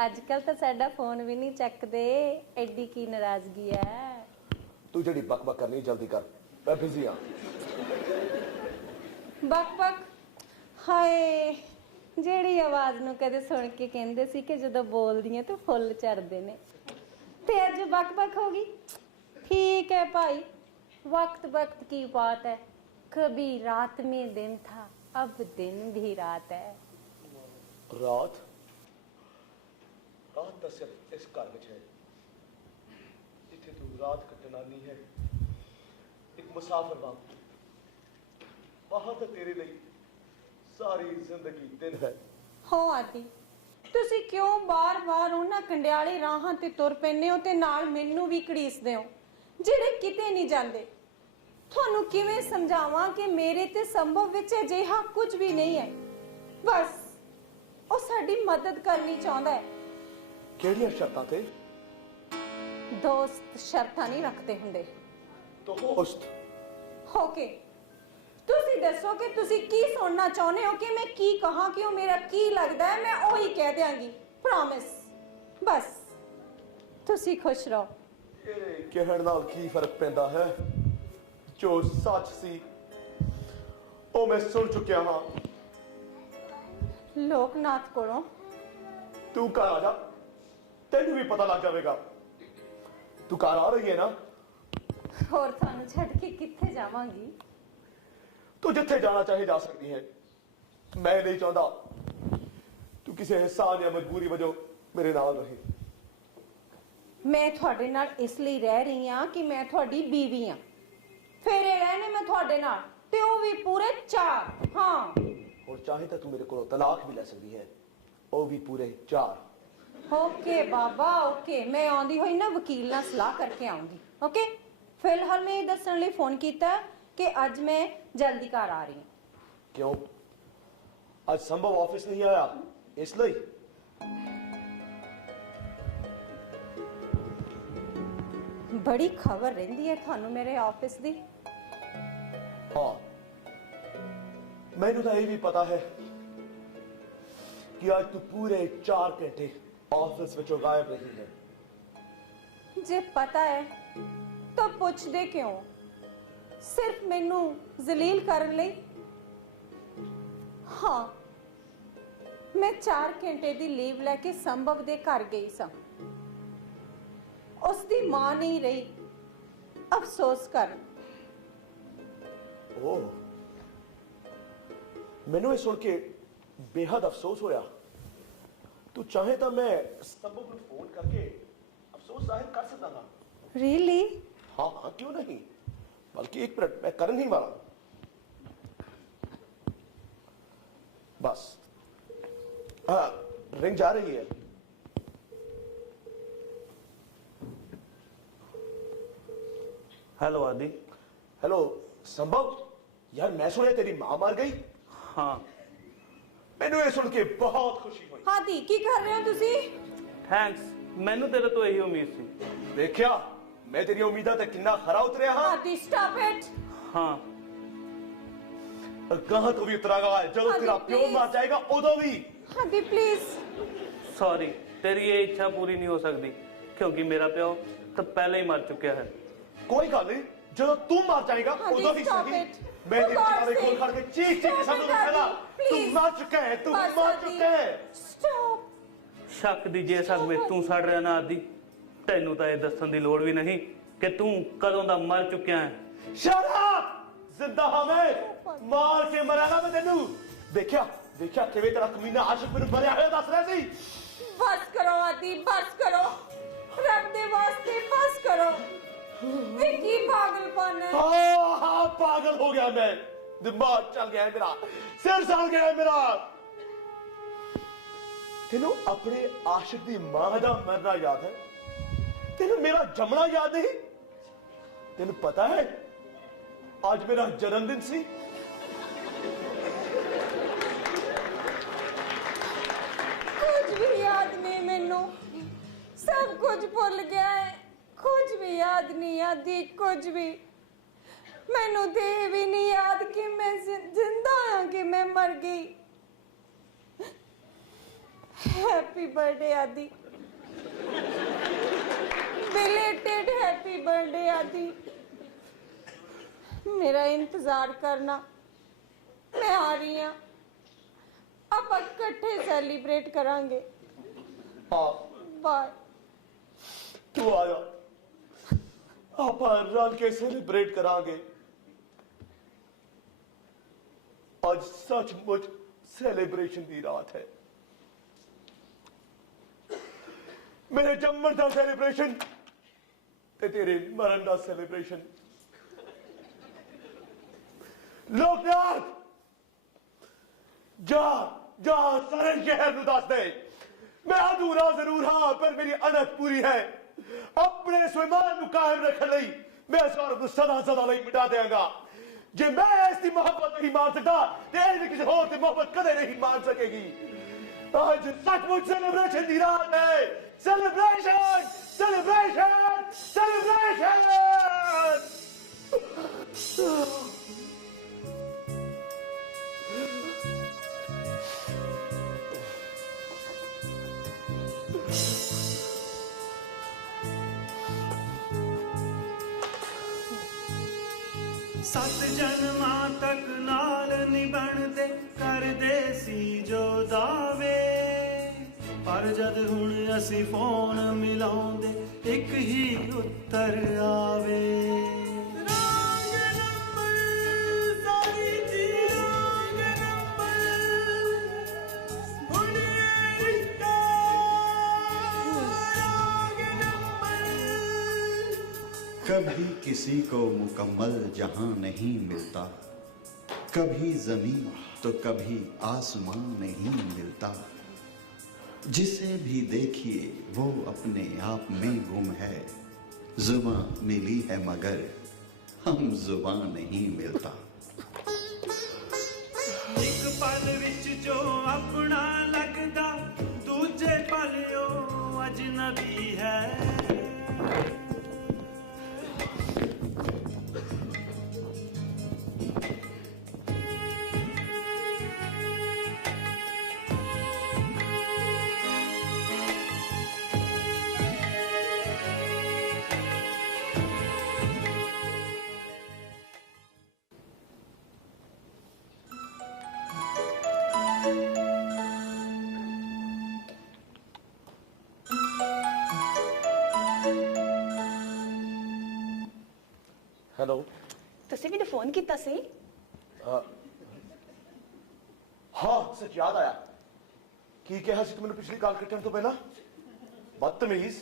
अजकल तो साडा फोन भी नहीं चकदे एडी की नाराजगी है तू जड़ी बक करनी जल्दी कर मैं बिजी हाँ बक हाय ਜਿਹੜੀ ਆਵਾਜ਼ ਨੂੰ ਕਦੇ ਸੁਣ ਕੇ ਕਹਿੰਦੇ ਸੀ ਕਿ ਜਦੋਂ ਬੋਲਦੀਆਂ ਤੇ ਫੁੱਲ ਚੜਦੇ ਨੇ ਤੇ ਅੱਜ ਬਕ ਹੋ ਗਈ ठीक है भाई वक्त वक्त की बात है कभी रात में दिन था अब दिन भी रात है रात रात तो सिर्फ इस घर में है जिथे तू रात कटन आनी है एक मुसाफिर वांग वहां तो तेरे लिए सारी जिंदगी दिन है हो आती ਤੁਸੀਂ ਕਿਉਂ ਬਾਰ-ਬਾਰ ਉਹਨਾਂ ਕੰਡਿਆਲੇ ਰਾਹਾਂ ਤੇ ਤੁਰ ਪੈਨੇ ਹੋ ਤੇ ਨਾਲ ਮੈਨੂੰ ਵੀ ਘੜੀਸਦੇ ਹੋ ਜਿਹੜੇ ਕਿਤੇ ਨਹੀਂ ਜਾਂਦੇ ਤੁਹਾਨੂੰ ਕਿਵੇਂ ਸਮਝਾਵਾਂ ਕਿ ਮੇਰੇ ਤੇ ਸੰਭਵ ਵਿੱਚ ਅਜਿਹਾ ਕੁਝ ਵੀ ਨਹੀਂ ਹੈ ਬਸ ਉਹ ਸਾਡੀ ਮਦਦ ਕਰਨੀ ਚਾਹੁੰਦਾ ਹੈ। ਕਿਹੜੀਆਂ ਸ਼ਰਤਾਂ ਤੇ? ਦੋਸਤ ਸ਼ਰਤਾਂ ਨਹੀਂ ਰੱਖਦੇ ਹੁੰਦੇ। ਦੋਸਤ? ਓਕੇ, ਤੁਸੀਂ ਦੱਸੋ ਕਿ ਤੁਸੀਂ ਕੀ ਸੁਣਨਾ ਚਾਹੁੰਦੇ ਹੋ, ਕਿ ਮੈਂ ਕੀ ਕਹਾਂ, ਕਿ ਉਹ ਮੇਰਾ ਕੀ ਲੱਗਦਾ ਹੈ, ਮੈਂ ਉਹੀ ਕਹਿ ਦਿਆਂਗੀ। ਪ੍ਰੋਮਿਸ, ਬਸ ਤੁਸੀਂ ਖੁਸ਼ ਰਹੋ। ਇਹ ਕਹਿਣ ਨਾਲ ਕੀ ਫਰਕ ਪੈਂਦਾ ਹੈ? ਜੋ ਸੱਚ ਸੀ ਉਹ ਮੈਂ ਸੁਣ ਚੁੱਕਿਆ ਹਾਂ। ਲੋਕਨਾਥ ਕੋਲੋਂ। ਤੂੰ ਘਰ ਆ ਜਾ, ਤੈਨੂੰ ਵੀ ਪਤਾ ਲੱਗ ਜਾਵੇਗਾ। ਤੂੰ ਘਰ ਆ ਰਹੀ ਹੈ ਨਾ? ਹੋਰ ਤੁਹਾਨੂੰ ਛੱਡ ਕੇ ਕਿੱਥੇ ਜਾਵਾਂਗੀ? ਤੂੰ ਜਿੱਥੇ ਜਾਣਾ ਚਾਹੇ ਜਾ ਸਕਦੀ ਹੈ। ਮੈਂ ਨਹੀਂ ਚਾਹੁੰਦਾ ਤੂੰ ਕਿਸੇ ਹਿਸਾਬ ਜਾਂ ਮਜਬੂਰੀ ਵਜੋਂ ਮੇਰੇ ਨਾਲ ਰਹੇ। ਮੈਂ ਤੁਹਾਡੇ ਨਾਲ ਇਸ ਲਈ ਰਹਿ ਰਹੀ ਹਾਂ ਕਿ ਮੈਂ ਤੁਹਾਡੀ ਬੀਵੀ ਹਾਂ। ਫੇਰੇ ਰਹਿਣੇ ਮੈਂ ਤੁਹਾਡੇ ਨਾਲ, ਤੇ ਉਹ ਵੀ ਪੂਰੇ 4। ਹਾਂ, ਹੋਰ ਚਾਹੇ ਤਾਂ ਤੂੰ ਮੇਰੇ ਕੋਲੋਂ ਤਲਾਕ ਵੀ ਲੈ ਸਕਦੀ ਹੈ, ਉਹ ਵੀ ਪੂਰੇ 4। ਓਕੇ ਬਾਬਾ, ਓਕੇ। ਮੈਂ ਆਉਂਦੀ ਹੋਈ ਨਾ ਵਕੀਲ ਨਾਲ ਸਲਾਹ ਕਰਕੇ ਆਉਂਗੀ। ਓਕੇ, ਫਿਲਹਾਲ ਮੈਂ ਇਹ ਦੱਸਣ ਲਈ ਫੋਨ ਕੀਤਾ ਕਿ ਅੱਜ ਮੈਂ ਜਲਦੀ ਘਰ ਆ ਰਹੀ ਹਾਂ। ਕਿਉਂ? ਅੱਜ ਸੰਭਵ ਆਫਿਸ ਨਹੀਂ ਆਇਆ, ਇਸ ਲਈ? ਬੜੀ ਖਬਰ ਰਹਿੰਦੀ ਹੈ ਤੁਹਾਨੂੰ ਮੇਰੇ ਆਫਿਸ ਦੀ। ਹਾਂ, ਮੈਨੂੰ ਤਾਂ ਇਹ ਵੀ ਪਤਾ ਹੈ ਕਿ ਅੱਜ ਤੂੰ ਪੂਰੇ 4 ਘੰਟੇ ਆਫਿਸ ਵਿੱਚੋਂ ਗਾਇਬ ਰਹੀ ਹੈ। ਜੇ ਪਤਾ ਹੈ ਤਾਂ ਪੁੱਛਦੇ ਕਿਉਂ? ਸਿਰਫ ਮੈਨੂੰ ਜ਼ਲੀਲ ਕਰਨ ਲਈ? ਹਾਂ, ਮੈਂ 4 ਘੰਟੇ ਦੀ ਲੀਵ ਲੈ ਕੇ ਸੰਭਵ ਦੇ ਘਰ ਗਈ ਸਾਂ। ਉਸ ਦੀ ਮਾਂ ਨਹੀਂ ਰਹੀ, ਅਫਸੋਸ ਕਰ। ਓਹ, ਮੈਨੂੰ ਇਹ ਸੁਣ ਕੇ ਬੇहद ਅਫਸੋਸ ਹੋਇਆ। ਤੂੰ ਚਾਹੇ ਤਾਂ ਮੈਂ ਸੰਭਵ ਨੂੰ ਫੋਨ ਕਰਕੇ ਅਫਸੋਸ ਜ਼ਾਹਿਰ ਕਰ ਸਕਦਾ ਹਾਂ। ਰੀਅਲੀ? हाँ हाँ, क्यों नहीं, बल्कि 1 मिनट मैं कर नहीं वाला। बस हाँ, रिंग जा रही है। हेलो आदि। हेलो संभव, यार मैं सुनिया तेरी मां मर गई। हाँ, मैनू ये सुन के बहुत खुशी हुई। ਹਾਦੀ ਕੀ ਕਰ ਰਹੇ ਹੋ ਤੁਸੀਂ? थैंक्स, मैनू तेरे तो यही उम्मीद सी। देखा मैं तेरी उम्मीदा ते किन्ना खरा उतरिया हाँ। ਹਾਦੀ ਸਟਾਪ ਇਟ। हाँ, कहां तो भी उतरागा जब हादी, तेरा प्यो please। मर जाएगा उदो भी। ਹਾਦੀ प्लीज। सॉरी, तेरी ये इच्छा पूरी नहीं हो सकती क्योंकि मेरा प्यो तो पहले ही मर चुका है। कोई गल नहीं, जब तू मर जाएगा हादी, उदो ही stop सही। it। मैं For तेरे God's किनारे खोल sake। खड़ के चीख चीख के Stop सब it, कहला हादी, तू please। मर चुका है, तू बस मर हादी। चुका है। Stop। शक दी जे सग में तू सड़ रहा ना आदि, तेनू तो यह दसन की लोड़ भी नहीं कि तू कदों दा मर चुका है। शराब जिंदा हमें मार के मराना मैं तेनू देखा देखा किवें तेरा कमीना आशिक मेनू मरिया होया दस रहा सी। बस करो आदि, बस करो, रब दे वास्ते बस करो। ये की पागलपन है। हाँ हाँ, पागल हो गया मैं, दिमाग चल गया है मेरा, सिर चल गया है मेरा। तेनू अपने आशिक दी मां दा मरना याद है? तेनू मेरा जमना याद नहीं? तेनू पता है आज मेरा जन्मदिन सी? कुछ भी याद नहीं मैनू, सब कुछ भुल गया है। कुछ भी याद नहीं आदि, कुछ भी। मैनू तो ये भी नहीं याद कि मैं जिंदा हाँ कि मैं मर गई। हैप्पी बर्थडे आदि, बिलेटेड हैप्पी बर्थडे आदि। मेरा इंतजार करना, मैं आ रही हूँ। आप इकट्ठे सेलिब्रेट करांगे। हाँ, बाय। तू आ जा, आप रल के सेलिब्रेट करांगे। आज सचमुच सेलिब्रेशन की रात है। मेरे जम्मन का सेलिब्रेशन ते तेरे मरण का सेलिब्रेशन। लोकनाथ जा जा सारे शहर नूं दस दे, मैं अधूरा जरूर हाँ पर मेरी अणख पूरी है। अपने सुलेमान नूं कायम रखने लई मैं सौरभ नूं सदा सदा लई मिटा देंगा। जे मैं इसकी मोहब्बत नहीं मान सकता तो किसी होर दी मोहब्बत कदे नहीं मान सकेगी। आज सचमुच सेलिब्रेशन की रात है। Celebration celebration celebration. सत जन्मां तक नाल निभणदे करदे सी जो दावे, पर जद हुण असी फोन मिलाउंदे एक ही उत्तर आवे। कभी किसी को मुकम्मल जहां नहीं मिलता, कभी जमीन तो कभी आसमां नहीं मिलता। जिसे भी देखिए वो अपने आप में गुम है। जुबां मिली है मगर हम जुबां नहीं मिलता। एक पल विच जो अपना लगदा, दूजे पल ओ अजनबी है। हेलो, ਤੁਸੀਂ ਮੈਨੂੰ ਫੋਨ ਕੀਤਾ ਸੀ? हाँ सच याद आया। की कहा सी तू मैनू पिछली कॉल कटण तो पहला? बदतमीज।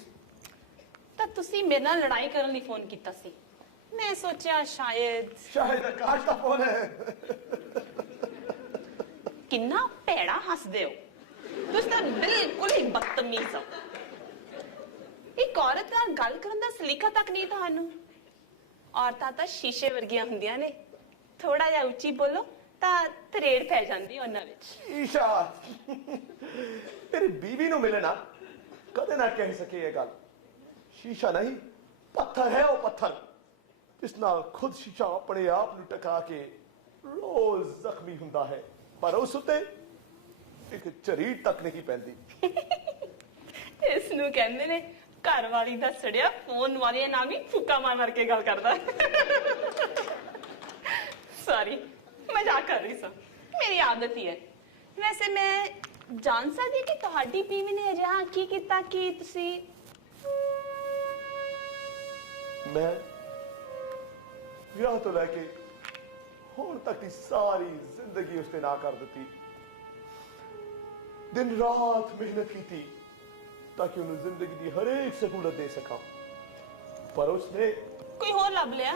ਤਾਂ ਤੁਸੀਂ ਮੇਰੇ ਨਾਲ ਲੜਾਈ ਕਰਨ ਲਈ ਫੋਨ ਕੀਤਾ ਸੀ। ਮੈਂ ਸੋਚਿਆ शायद आकाश का फोन है। ਕਿੰਨਾ ਭੈੜਾ ਹੱਸਦੇ ਹੋ ਤੁਸੀਂ ਤਾਂ ਬਿਲਕੁਲ ਹੀ ਬਦਤਮੀਜ਼ ਹੋ। ਇੱਕ ਔਰਤ ਨਾਲ ਗੱਲ ਕਰਨ ਦਾ ਸਲੀਕਾ ਤੱਕ ਨਹੀਂ ਤੁਹਾਨੂੰ। ਔਰਤਾਂ ਤਾਂ ਸ਼ੀਸ਼ੇ ਵਰਗੀਆਂ ਹੁੰਦੀਆਂ ਨੇ, ਥੋੜਾ ਜਿਹਾ ਉੱਚੀ ਬੋਲੋ ਤਾਂ ਤਰੇੜ ਪੈ ਜਾਂਦੀ ਉਹਨਾਂ ਵਿੱਚ। ईशा तेरी बीवी नू मिले ना कदे ना कह सके ये गल। शीशा नहीं पत्थर है, वो पत्थर जिस नाल खुद शीशा अपने आप नू टका के रोज जख्मी हुंदा है, पर उस उत्ते एक झरीट तक नहीं पैंदी। ਇਸ ਨੂੰ ਕਹਿੰਦੇ ਨੇ ਘਰ ਵਾਲੀ ਦਾ ਸੜਿਆ ਫੋਨ ਵਾਲੇ ਨਾਮ ਹੀ ਫੁੱਕਾ ਮਾਰ ਮਾਰ ਕੇ ਗੱਲ ਕਰਦਾ। ਸੌਰੀ, ਮਜ਼ਾਕ ਕਰ ਰਹੀ ਸਾਂ, ਮੇਰੀ ਆਦਤ ਹੀ ਹੈ। ਵੈਸੇ ਮੈਂ ਜਾਣ ਸਕਦੀ ਕਿ ਤੁਹਾਡੀ ਬੀਵੀ ਨੇ ਅਜਿਹਾ ਕੀ ਕੀਤਾ ਕਿ ਤੁਸੀਂ मैं विआह तो लैके हुण तक की सारी जिंदगी उसने ना कर दी। दिन रात मेहनत की थी ताकि उन्हें जिंदगी की हर एक सहूलत दे सका, पर उसने ਕੋਈ ਹੋਰ ਲੱਭ ਲਿਆ?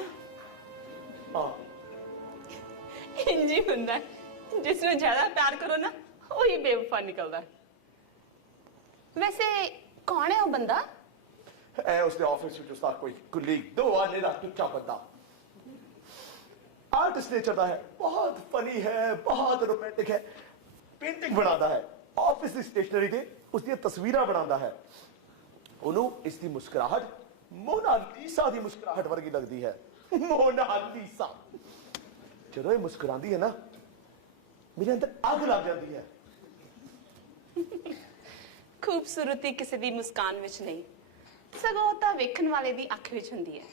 हाँ ਇੰਜ ਹੀ ਹੁੰਦਾ ਹੈ, ਜਿਸ ਨੂੰ ਜ਼ਿਆਦਾ ਪਿਆਰ ਕਰੋ ਨਾ ਉਹੀ ਬੇਵਫਾ ਨਿਕਲਦਾ ਹੈ। ਵੈਸੇ ਕੌਣ ਹੈ ਉਹ ਬੰਦਾ? है उसने ऑफिस में उसका कोई कुलीग, दो आने का टुच्चा बंदा। आर्टिस्ट नेचर का है, बहुत फनी है, बहुत रोमांटिक है, पेंटिंग बनाता है, ऑफिस की स्टेशनरी से उसकी तस्वीरें बनाता है। उन्होंने इसकी मुस्कुराहट मोनालिसा की मुस्कुराहट वर्गी लगती है। मोनालिसा जो ये मुस्कुराती है ना, मेरे अंदर आग लग जाती है। ਖੂਬਸੂਰਤੀ ਕਿਸੇ ਦੀ ਮੁਸਕਾਨ ਵਿੱਚ ਨਹੀਂ, ਸਗੋਂ ਤਾਂ ਵੇਖਣ ਵਾਲੇ ਦੀ ਅੱਖ ਵਿੱਚ ਹੁੰਦੀ ਹੈ।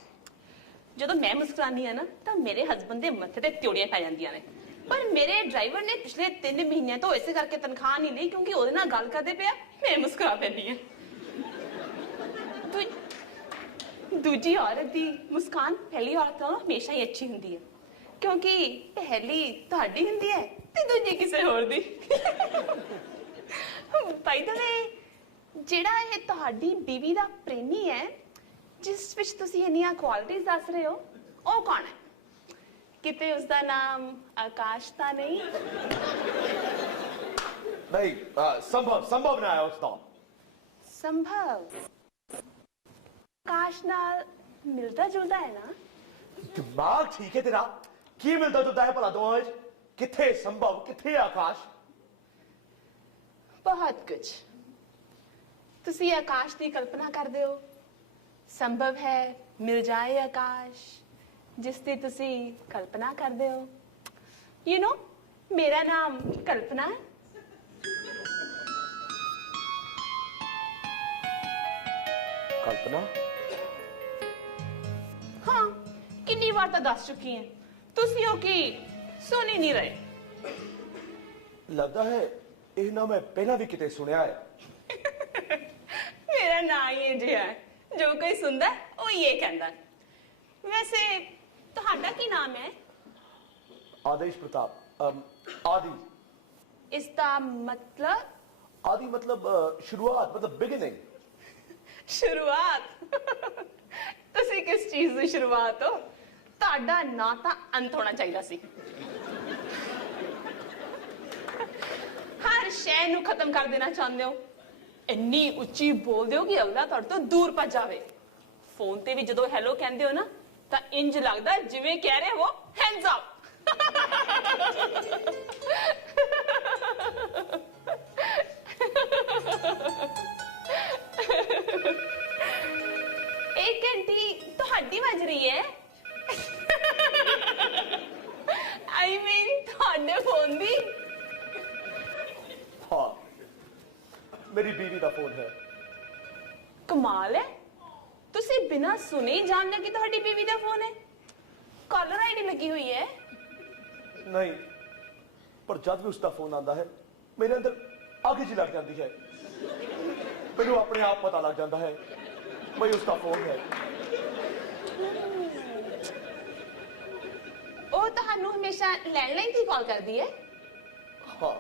ਜਦੋਂ ਮੈਂ ਮੁਸਕਰਾਨੀ ਆ ਨਾ ਤਾਂ ਮੇਰੇ ਹਸਬੰਦ ਦੇ ਮੱਥੇ ਤੇ ਤਿਉੜੀਆਂ ਪੈ ਜਾਂਦੀਆਂ ਨੇ। ਪਰ ਮੇਰੇ ਡਰਾਈਵਰ ਨੇ ਪਿਛਲੇ 3 ਮਹੀਨਿਆਂ ਤੋਂ ਇਸੇ ਕਰਕੇ ਤਨਖਾਹ ਨਹੀਂ ਲਈ ਕਿਉਂਕਿ ਉਹਦੇ ਨਾਲ ਗੱਲ ਕਰਦੇ ਪਿਆ ਮੈਂ ਮੁਸਕਰਾ ਪੈਂਦੀ ਆ। ਦੂਜੀ ਔਰਤ ਦੀ ਮੁਸਕਾਨ ਪਹਿਲੀ ਔਰਤ ਨਾਲੋਂ ਹਮੇਸ਼ਾ ਹੀ ਅੱਛੀ ਹੁੰਦੀ ਹੈ ਕਿਉਂਕਿ ਪਹਿਲੀ ਤੁਹਾਡੀ ਹੁੰਦੀ ਹੈ ਤੇ ਦੂਜੀ ਕਿਸੇ ਹੋਰ ਦੀ। ਬਾਈ ਦ ਵੇ, ਜਿਹੜਾ ਇਹ ਤੁਹਾਡੀ ਬੀਵੀ ਦਾ ਪ੍ਰੇਮੀ ਹੈ ਜਿਸ ਵਿੱਚ ਤੁਸੀਂ ਇੰਨੀਆਂ ਕੁਆਲਿਟੀਜ਼ ਦੱਸ ਰਹੇ ਹੋ, ਉਹ ਕੌਣ ਹੈ? ਕਿਤੇ ਉਸਦਾ ਨਾਮ ਆਕਾਸ਼ ਤਾਂ ਨਹੀਂ? नहीं संभव संभव ना है उसका। ਸੰਭਵ ਆਕਾਸ਼ ਨਾਲ ਮਿਲਦਾ ਜੁਲਦਾ ਹੈ ਨਾ? दिमाग ठीक है तेरा? की मिलता जुलता है भला दोवां विच? किथे संभव किथे आकाश? ਬਹੁਤ ਕੁਝ। ਤੁਸੀਂ ਆਕਾਸ਼ ਦੀ ਕਲਪਨਾ ਕਰਦੇ ਹੋ। ਸੰਭਵ ਹੈ ਮਿਲ ਜਾਏ ਆਕਾਸ਼ ਜਿਸ ਦੀ ਤੁਸੀਂ ਕਲਪਨਾ ਕਰਦੇ ਹੋ। ਯੂ نو ਮੇਰਾ ਨਾਮ ਕਲਪਨਾ ਹੈ। कल्पना? हाँ कितनी बार तो दस चुकी हैं। तुसी हो कि सुन ही नहीं रहे। लगता है ਇਹ ਨਾ ਮੈਂ ਪਹਿਲਾਂ ਵੀ ਕਿਤੇ ਸੁਣਿਆ ਹੈ। मेरा ना ही अजिहा है जो कोई सुनता है वो ये कहता है। वैसे ਤੁਹਾਡਾ ਕੀ ਨਾਮ ਹੈ? आदेश प्रताप। आदि। इसका मतलब? आदि मतलब शुरुआत, मतलब बिगिनिंग। शुरुआत? ਤੁਸੀਂ ਕਿਸ ਚੀਜ਼ ਦੀ ਸ਼ੁਰੂਆਤ ਹੋ? ਤੁਹਾਡਾ ਨਾਂ ਤਾਂ ਅੰਤ ਹੋਣਾ ਚਾਹੀਦਾ ਸੀ। ਹਰ ਸ਼ੈ ਨੂੰ ਖਤਮ ਕਰ ਦੇਣਾ ਚਾਹੁੰਦੇ ਹੋ। ਇੰਨੀ ਉੱਚੀ ਬੋਲਦੇ ਹੋ ਕਿ ਅਗਲਾ ਤੁਹਾਡੇ ਤੋਂ ਦੂਰ ਭੱਜ ਜਾਵੇ। ਫੋਨ ਤੇ ਵੀ ਜਦੋਂ ਹੈਲੋ ਕਹਿੰਦੇ ਹੋ ਨਾ ਤਾਂ ਇੰਜ ਲੱਗਦਾ ਜਿਵੇਂ ਕਹਿ ਰਹੇ ਹੋ ਹੈਂਡਸ ਅਪ। एक घंटी ਤੁਹਾਡੀ ਵੱਜ ਰਹੀ ਹੈ। I mean ਤੁਹਾਡੇ ਫੋਨ ਦੀ। हाँ मेरी बीवी का फोन है। ਕਮਾਲ ਹੈ ਤੁਸੀਂ ਬਿਨਾਂ ਸੁਣੇ ਹੀ ਜਾਣ ਲੱਗੇ ਤੁਹਾਡੀ ਬੀਵੀ ਦਾ ਫੋਨ ਹੈ। ਕਾਲਰ ਆਈਡੀ ਲੱਗੀ ਹੋਈ ਹੈ। नहीं पर जब भी उसका फोन आता है मेरे अंदर आग जी लग जाती है। मैनू अपने आप पता लग जाता है भाई उसका फोन है। ਉਹ ਤੁਹਾਨੂੰ ਹਮੇਸ਼ਾ ਲੈਂਡਲਾਈਨ ਤੇ ਕਾਲ ਕਰਦੀ ਹੈ। हाँ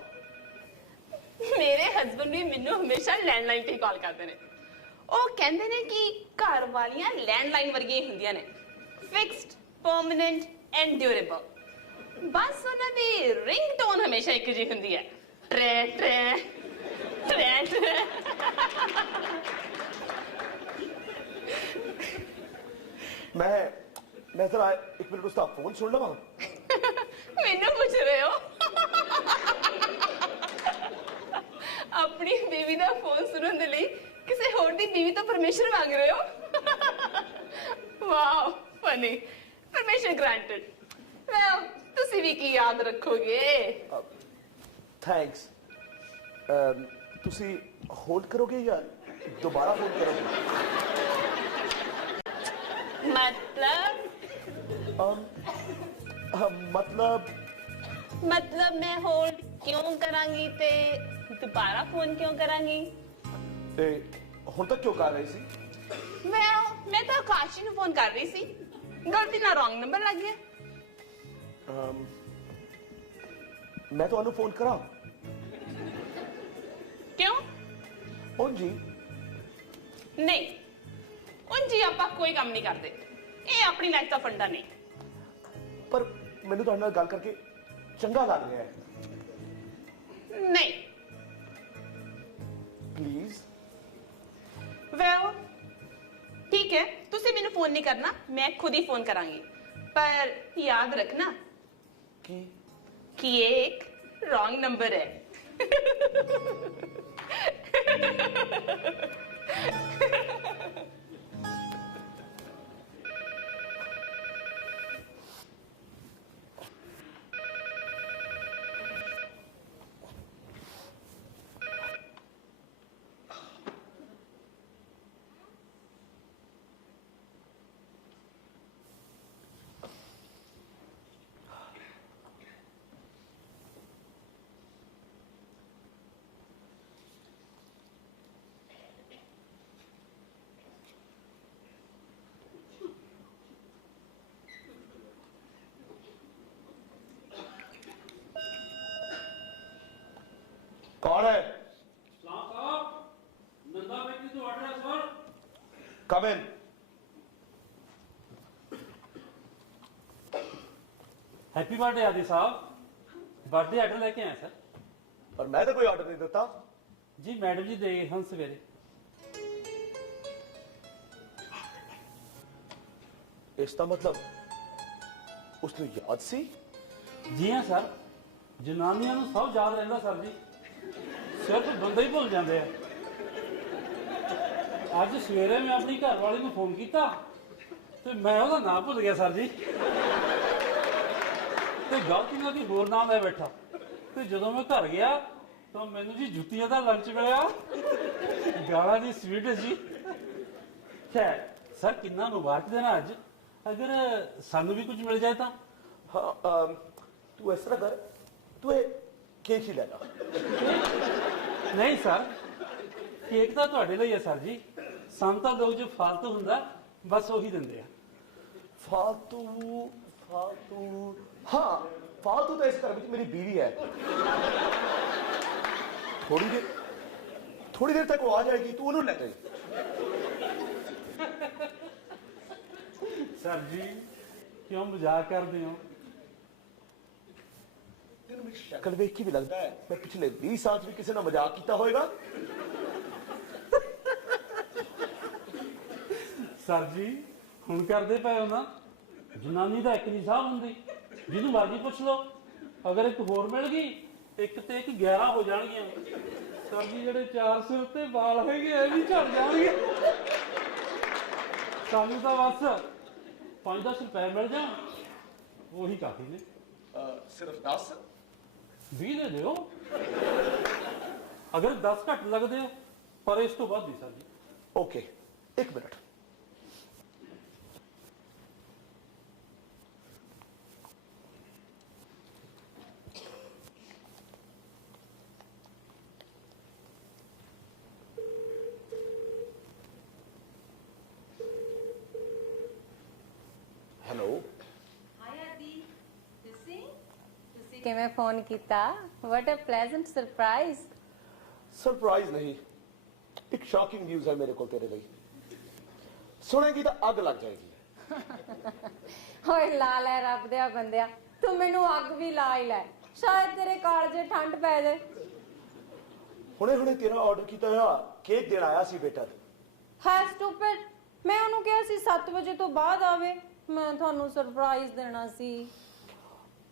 ਮੇਰੇ ਹਸਬੰਡ ਵੀ ਮੈਨੂੰ ਹਮੇਸ਼ਾ ਲੈਂਡਲਾਈਨ ਤੇ ਕਾਲ ਕਰਦੇ ਨੇ। ਉਹ ਕਹਿੰਦੇ ਨੇ ਕਿ ਘਰ ਵਾਲੀਆਂ ਲੈਂਡਲਾਈਨ ਵਰਗੀਆਂ ਹੀ ਹੁੰਦੀਆਂ ਨੇ, ਫਿਕਸਡ, ਪਰਮਨੈਂਟ ਐਂਡ ਡਿਊਰੇਬਲ। ਬਸ ਉਹਨਾਂ ਦੀ ਰਿੰਗਟੋਨ ਹਮੇਸ਼ਾ ਇੱਕ ਜਿਹੀ ਹੁੰਦੀ ਹੈ, ਟ੍ਰੈ ਟ੍ਰੈ ਟ੍ਰੈ ਟ੍ਰੈ। मैं जरा एक मिनट उसका फोन सुन लवा। ਮੈਨੂੰ ਪੁੱਛ ਰਹੇ ਹੋ? ਆਪਣੀ ਬੀਵੀ ਦਾ ਫੋਨ ਸੁਣਨ ਦੇ ਲਈ ਕਿਸੇ ਹੋਰ ਦੀ ਬੀਵੀ ਤੋਂ ਪਰਮਿਸ਼ਨ ਮੰਗ ਰਹੇ ਹੋ? Wow funny. Permission granted. Well ਤੁਸੀਂ ਵੀ ਕੀ ਯਾਦ ਰੱਖੋਗੇ? थैंक्स। तुसी होल्ड करोगे या दोबारा फोन करोगे? मतलब मैं होल्ड क्यों करांगी ते दोबारा फोन क्यों करांगी? ते हुण तक क्यों कर रही सी? मैं तो आकाशी ਨੂੰ ਫੋਨ ਕਰ ਰਹੀ ਸੀ। ਗਲਤੀ ਨਾਲ ਰੋਂਗ ਨੰਬਰ ਲੱਗ ਗਿਆ। मैं ਤੁਹਾਨੂੰ फोन करा? क्यों? उन जी नहीं उन जी ਆਪਾਂ ਕੋਈ ਕੰਮ ਨਹੀਂ ਕਰਦੇ। ਇਹ ਆਪਣੀ ਲਾਈਫ ਦਾ ਫੰਡਾ ਨਹੀਂ। पर मैनू तुहाडे नाल गल करके चंगा लग रहा है। नहीं प्लीज। वेल ठीक है ਤੁਸੀਂ ਮੈਨੂੰ ਫੋਨ ਨਹੀਂ ਕਰਨਾ, ਮੈਂ ਖੁਦ ਹੀ ਫੋਨ ਕਰਾਂਗੀ। पर याद रखना कि ये एक रॉन्ग नंबर है। कौन है? Nanda bakery to order sir. Come in. Happy birthday Aadi साहब। बर्थडे ऑर्डर लेके आए सर। पर मैं तो कोई ऑर्डर नहीं देता। जी मैडम जी दे हम सवेरे। इसका मतलब उसने याद सी? जी हाँ सर, जनानियां नूं सब याद रहंदा सर जी। सिर्फ बंदे ही भुल जाते हैं। अज सवेरे मैं अपनी घरवाली को फोन किया तो मैं उसका नाम भुल गया सर जी, तो गलती ਨਾਲ होर नाम लै बैठा। तो जो मैं घर गया तो मैनू जी जुत्तियां का लंच मिला, गाला जी स्वीट जी। खैर सर कितना मुबारक देना अज, अगर सानू भी कुछ मिल जाए तो। हाँ तू इस तरह कर, तू ये केक ही ले ला। नहीं सर केक तो तुहाडे लिए है सर जी, ਸਾਨੂੰ ਤਾਂ ਲੋਕ ਜੋ ਫालतू ਹੁੰਦਾ बस ਉਹੀ ਦਿੰਦੇ ਆ। फालतू फालतू हाँ फालतू तो इस घर में मेरी बीवी है। थोड़ी देर तक वो आ जाएगी, तू उन्होंने ले गई। सर जी क्यों मजाक करते हो? तेन मेरी शक्ल देख के भी लगता है मैं पिछले 20 साल भी किसी ने मजाक किया होएगा। सर जी ਹੁਣ ਕਰਦੇ ਪਏ ਹੋ ਨਾ, ਜਨਾਨੀ ਦਾ ਇੱਕ ਨਹੀਂ ਸਾਹ ਹੁੰਦੀ, ਜਿਹਨੂੰ ਮਰਜ਼ੀ ਪੁੱਛ ਲਓ। ਅਗਰ ਇੱਕ ਹੋਰ ਮਿਲ ਗਈ ਇੱਕ ਤੇ ਇੱਕ 11 ਹੋ ਜਾਣਗੀਆਂ। ਸਰ ਜੀ ਜਿਹੜੇ 4 ਸਿਰ ਤੇ ਵਾਲ ਹੈਗੇ ਇਹ ਵੀ ਝੜ ਜਾਣਗੇ। ਸਾਨੂੰ ਤਾਂ ਬਸ 5-10 ਰੁਪਏ ਮਿਲ ਜਾਣ ਉਹੀ ਕਾਫੀ ਨੇ। सिर्फ 10 20 ਦੇ ਦਿਓ, ਅਗਰ 10 ਘੱਟ ਲੱਗਦੇ ਹੋ, ਪਰ ਇਸ ਤੋਂ ਵੱਧ ਨਹੀਂ ਸਰ ਜੀ। ओके एक मिनट। हेलो ਕਿਵੇਂ ਫੋਨ ਕੀਤਾ? ਵਾਟ ਅ ਪਲੇਜ਼ੈਂਟ ਸਰਪ੍ਰਾਈਜ਼। सरप्राइज नहीं, एक शॉकिंग न्यूज है मेरे को तेरे लिए। सुनेगी तो अग लग जाएगी। ਹੋਏ ਲਾ ਲੈ ਰੱਬ ਦੇ ਬੰਦਿਆ, ਤੂੰ ਮੈਨੂੰ ਅੱਗ ਵੀ ਲਾ ਹੀ ਲੈ, ਸ਼ਾਇਦ ਤੇਰੇ ਕਾਲਜੇ ਠੰਡ ਪੈ ਜਾਏ। ਹੁਣੇ ਹੁਣੇ ਤੇਰਾ ਆਰਡਰ ਕੀਤਾ ਹੋਇਆ ਕੇਕ ਦੇਣ ਆਇਆ ਸੀ ਬੇਟਾ। ਹੈ ਸਟੂਪਿਡ, ਮੈਂ ਉਹਨੂੰ ਕਿਹਾ ਸੀ 7 ਵਜੇ ਤੋਂ ਬਾਅਦ ਆਵੇ, ਮੈਂ ਤੁਹਾਨੂੰ ਸਰਪ੍ਰਾਈਜ਼ ਦੇਣਾ ਸੀ।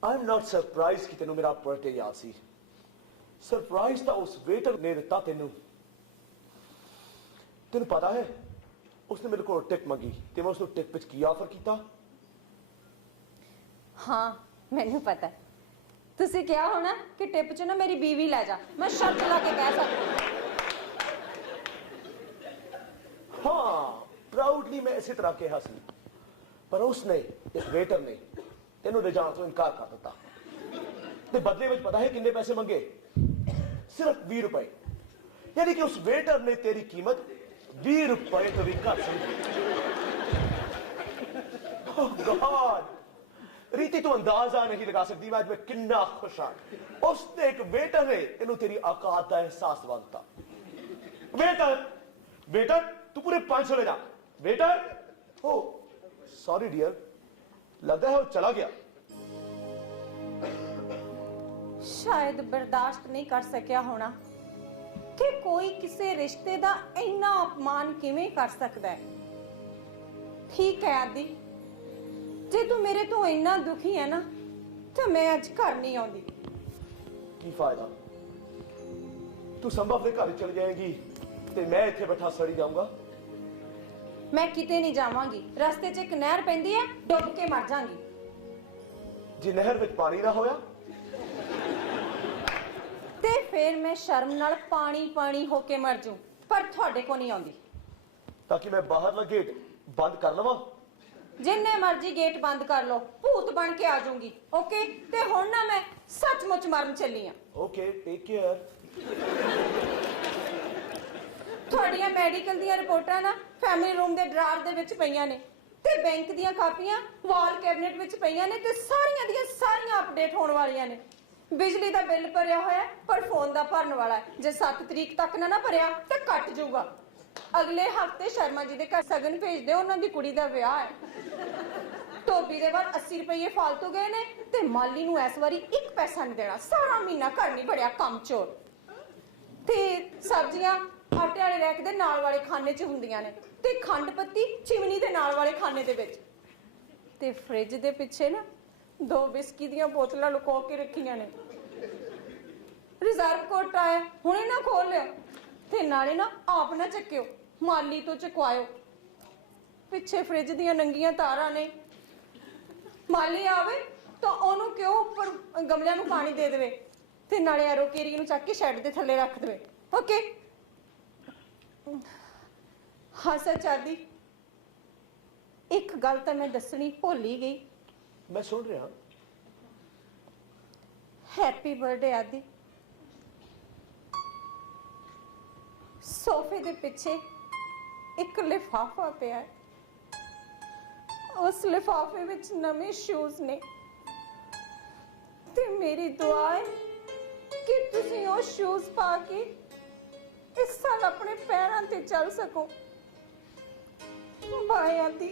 आई एम नॉट सरप्राइज कि तेनों मेरा बर्थडे याद सी। सरप्राइज तो उस वेटर ने दिता तेनों। तेनों पता है उसने मेरे को टिप मंगी ते मैं उसको टिप विच की ऑफर किया? हाँ ਮੈਨੂੰ ਪਤਾ, ਤੁਸੀਂ ਕਿਹਾ ਹੋਣਾ ਕਿ ਟਿਪ ਚ ਨਾ ਮੇਰੀ ਬੀਵੀ ਲੈ ਜਾ। ਮੈਂ ਸ਼ਰਤ ਲਾ ਕੇ ਕਹਿ ਸਕਦੀ हाँ प्राउडली मैं इसी तरह कहा सी, पर उसने इस वेटर ने तेनों ले जाने तो इनकार कर दिता। ते बदले में पता है कितने पैसे मंगे? सिर्फ 20 रुपए। यानी कि उस वेटर ने तेरी कीमत 20 रुपए तो भी घट समझी। Oh God! रीति तू अंदाजा नहीं लगा सकती मैं आज मैं कितना खुश हाँ। उसने एक वेटर ने तेनों तेरी औकात का एहसास दिलाता। वेटर वेटर तू पूरे 500 ले जा। वेटर ओ सॉरी डियर, लगता है वो चला गया। ਸ਼ਾਇਦ ਬਰਦਾਸ਼ਤ ਨਹੀਂ ਕਰ ਸਕਿਆ ਹੋਣਾ ਕਿ ਕੋਈ ਕਿਸੇ ਰਿਸ਼ਤੇ ਦਾ ਇੰਨਾ ਅਪਮਾਨ ਕਿਵੇਂ ਕਰ ਸਕਦਾ ਹੈ। ਠੀਕ ਹੈ ਆਦੀ, ਜੇ ਤੂੰ ਮੇਰੇ ਤੋਂ ਇੰਨਾ ਦੁਖੀ ਹੈ ਨਾ ਤਾਂ ਮੈਂ ਅੱਜ ਘਰ ਨਹੀਂ ਆਉਂਦੀ। की फायदा, तू संभव अपने घर चल जाएगी ते मैं इत्थे बैठा सड़ी जाऊंगा। ਮੈਂ ਕਿਤੇ ਨਹੀਂ ਜਾਵਾਂਗੀ, ਰਸਤੇ 'ਚ ਇੱਕ ਨਹਿਰ ਪੈਂਦੀ ਹੈ, ਡੁੱਬ ਕੇ ਮਰ ਜਾਵਾਂਗੀ। जे नहर विच पानी ना होया ਤੇ ਫਿਰ ਮੈਂ ਸ਼ਰਮ ਨਾਲ ਪਾਣੀ ਪਾਣੀ ਹੋ ਕੇ ਮਰ ਜੂ, ਪਰ ਤੁਹਾਡੇ ਕੋ ਨਹੀਂ ਆਉਂਦੀ। ताकि मैं बाहर लगे बंद कर लवा। ਜਿੰਨੇ ਮਰਜ਼ੀ ਗੇਟ ਬੰਦ ਕਰ ਲਓ, ਭੂਤ ਬਣ ਕੇ ਆ ਜਾਊਂਗੀ। ਓਕੇ, ਤੇ ਹੁਣ ਨਾ ਮੈਂ ਸੱਚਮੁੱਚ ਮਰਨ ਚੱਲੀ ਆ। Okay take care. ਤੁਹਾਡੀਆਂ ਮੈਡੀਕਲ ਦੀਆਂ ਰਿਪੋਰਟਾਂ ਨਾ ਫੈਮਿਲੀ ਰੂਮ ਦੇ ਡਰਾਰ ਦੇ ਵਿੱਚ ਪਈਆਂ ਨੇ, ਤੇ ਬੈਂਕ ਦੀਆਂ ਕਾਪੀਆਂ ਵਾਲ ਕੈਬਨਿਟ ਵਿੱਚ ਪਈਆਂ ਨੇ, ਤੇ ਸਾਰੀਆਂ ਦੀਆਂ ਸਾਰੀਆਂ ਅਪਡੇਟ ਹੋਣ ਵਾਲੀਆਂ ਨੇ। ਬਿਜਲੀ ਦਾ ਬਿੱਲ ਭਰਿਆ ਹੋਇਆ ਪਰ ਫੋਨ ਦਾ ਭਰਨ ਵਾਲਾ ਹੈ। ਜੇ 7 ਤਰੀਕ ਤੱਕ ਨਾ ਭਰਿਆ ਤਾਂ ਕੱਟ ਜਾਊਗਾ। ਅਗਲੇ ਹਫਤੇ ਸ਼ਰਮਾ ਜੀ ਦੇ ਘਰ ਸਗਨ ਭੇਜ ਦਿਓ, ਉਹਨਾਂ ਦੀ ਕੁੜੀ ਦਾ ਵਿਆਹ ਹੈ। ਧੋਬੀ ਦੇ ਬਾਅਦ 80 ਰੁਪਏ ਫਾਲਤੂ ਗਏ ਨੇ, ਤੇ ਮਾਲੀ ਨੂੰ ਇਸ ਵਾਰੀ 1 ਪੈਸਾ ਨਹੀਂ ਦੇਣਾ। ਸਾਰਾ ਮਹੀਨਾ ਘਰ ਨਹੀਂ ਬੜਿਆ ਕੰਮ ਚੋਰ। ਤੇ ਸਬਜ਼ੀਆਂ ਆਟੇ ਵਾਲੇ ਰੈਕ ਦੇ ਨਾਲ ਵਾਲੇ ਖਾਨੇ 'ਚ ਹੁੰਦੀਆਂ ਨੇ, ਤੇ ਖੰਡ ਪੱਤੀ ਚਿਮਨੀ ਦੇ ਨਾਲ ਵਾਲੇ ਖਾਨੇ ਦੇ ਵਿੱਚ, ਤੇ ਫ੍ਰਿਜ ਦੇ ਪਿੱਛੇ ਨਾ 2 ਵਿਸਕੀ ਦੀਆਂ ਬੋਤਲਾਂ ਲੁਕੋ ਕੇ ਰੱਖੀਆਂ ਨੇ। ਰਿਜ਼ਰਵ ਕੋਟਾ ਹੈ, ਹੁਣੇ ਨਾ ਖੋਲ ਲਿਓ ਤੇ ਨਾਲੇ ਨਾ ਆਪ ਨਾ ਚੱਕਿਓ, ਮਾਲੀ ਤੋਂ ਚਕਵਾਇਓ। ਪਿੱਛੇ ਫ੍ਰਿਜ ਦੀਆਂ ਨੰਗੀਆਂ ਤਾਰਾਂ ਨੇ, ਮਾਲੀ ਆਵੇ ਤਾਂ ਉਹਨੂੰ ਕਿਉਂ ਉੱਪਰ ਗਮਲਿਆਂ ਨੂੰ ਪਾਣੀ ਦੇ ਦੇਵੇ ਤੇ ਨਾਲੇ ਐਰੋਕੇਰੀ ਨੂੰ ਚੱਕ ਕੇ ਸ਼ੈੱਡ ਦੇ ਥੱਲੇ ਰੱਖ ਦੇਵੇ। ਓਕੇ। ਹਾਂ ਸੱਚ ਆਦੀ, ਇੱਕ ਗੱਲ ਤਾਂ ਮੈਂ ਦੱਸਣੀ ਭੁੱਲ ਹੀ ਗਈ। ਮੈਂ ਸੁਣ ਰਿਹਾ। हैप्पी बर्थडे आदि। सोफे के पिछे एक लिफाफा पिया है, उस लिफाफे विच नवे शूज ने ते मेरी दुआ है कि तुसी वो शूज पा के इस साल अपने पैरों ते चल सको। बाय आदि।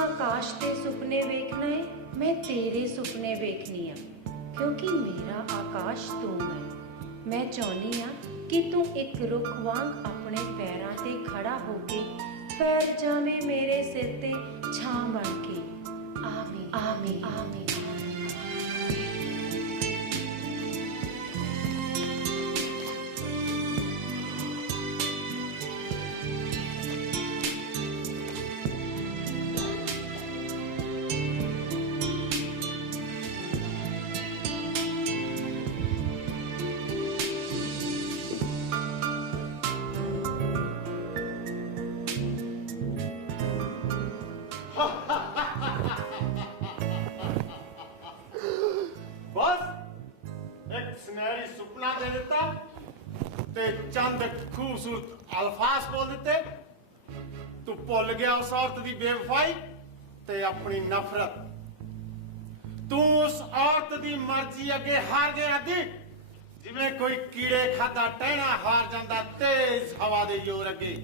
आकाश के सुपने वेखना है, मैं तेरे सुपने वेखनी आ, क्योंकि मेरा आकाश तू है। मैं चाहनी आ कि तू एक रुख वांग अपने पैरों ते खड़ा होके फैल जावे मेरे सिर ते छां बन के। आमीन आमीन आमीन। बस एक सुनहरी सुपना दे देता ते चंद खूबसूरत अल्फाज बोल देते, तू भुल गया उस औरत की बेवफाई ते अपनी नफरत। तू उस औरत की मर्जी अगे हार गया दी, जिवें कोई कीड़े खाता टहना हार जाता तेज हवा दे जोर अगे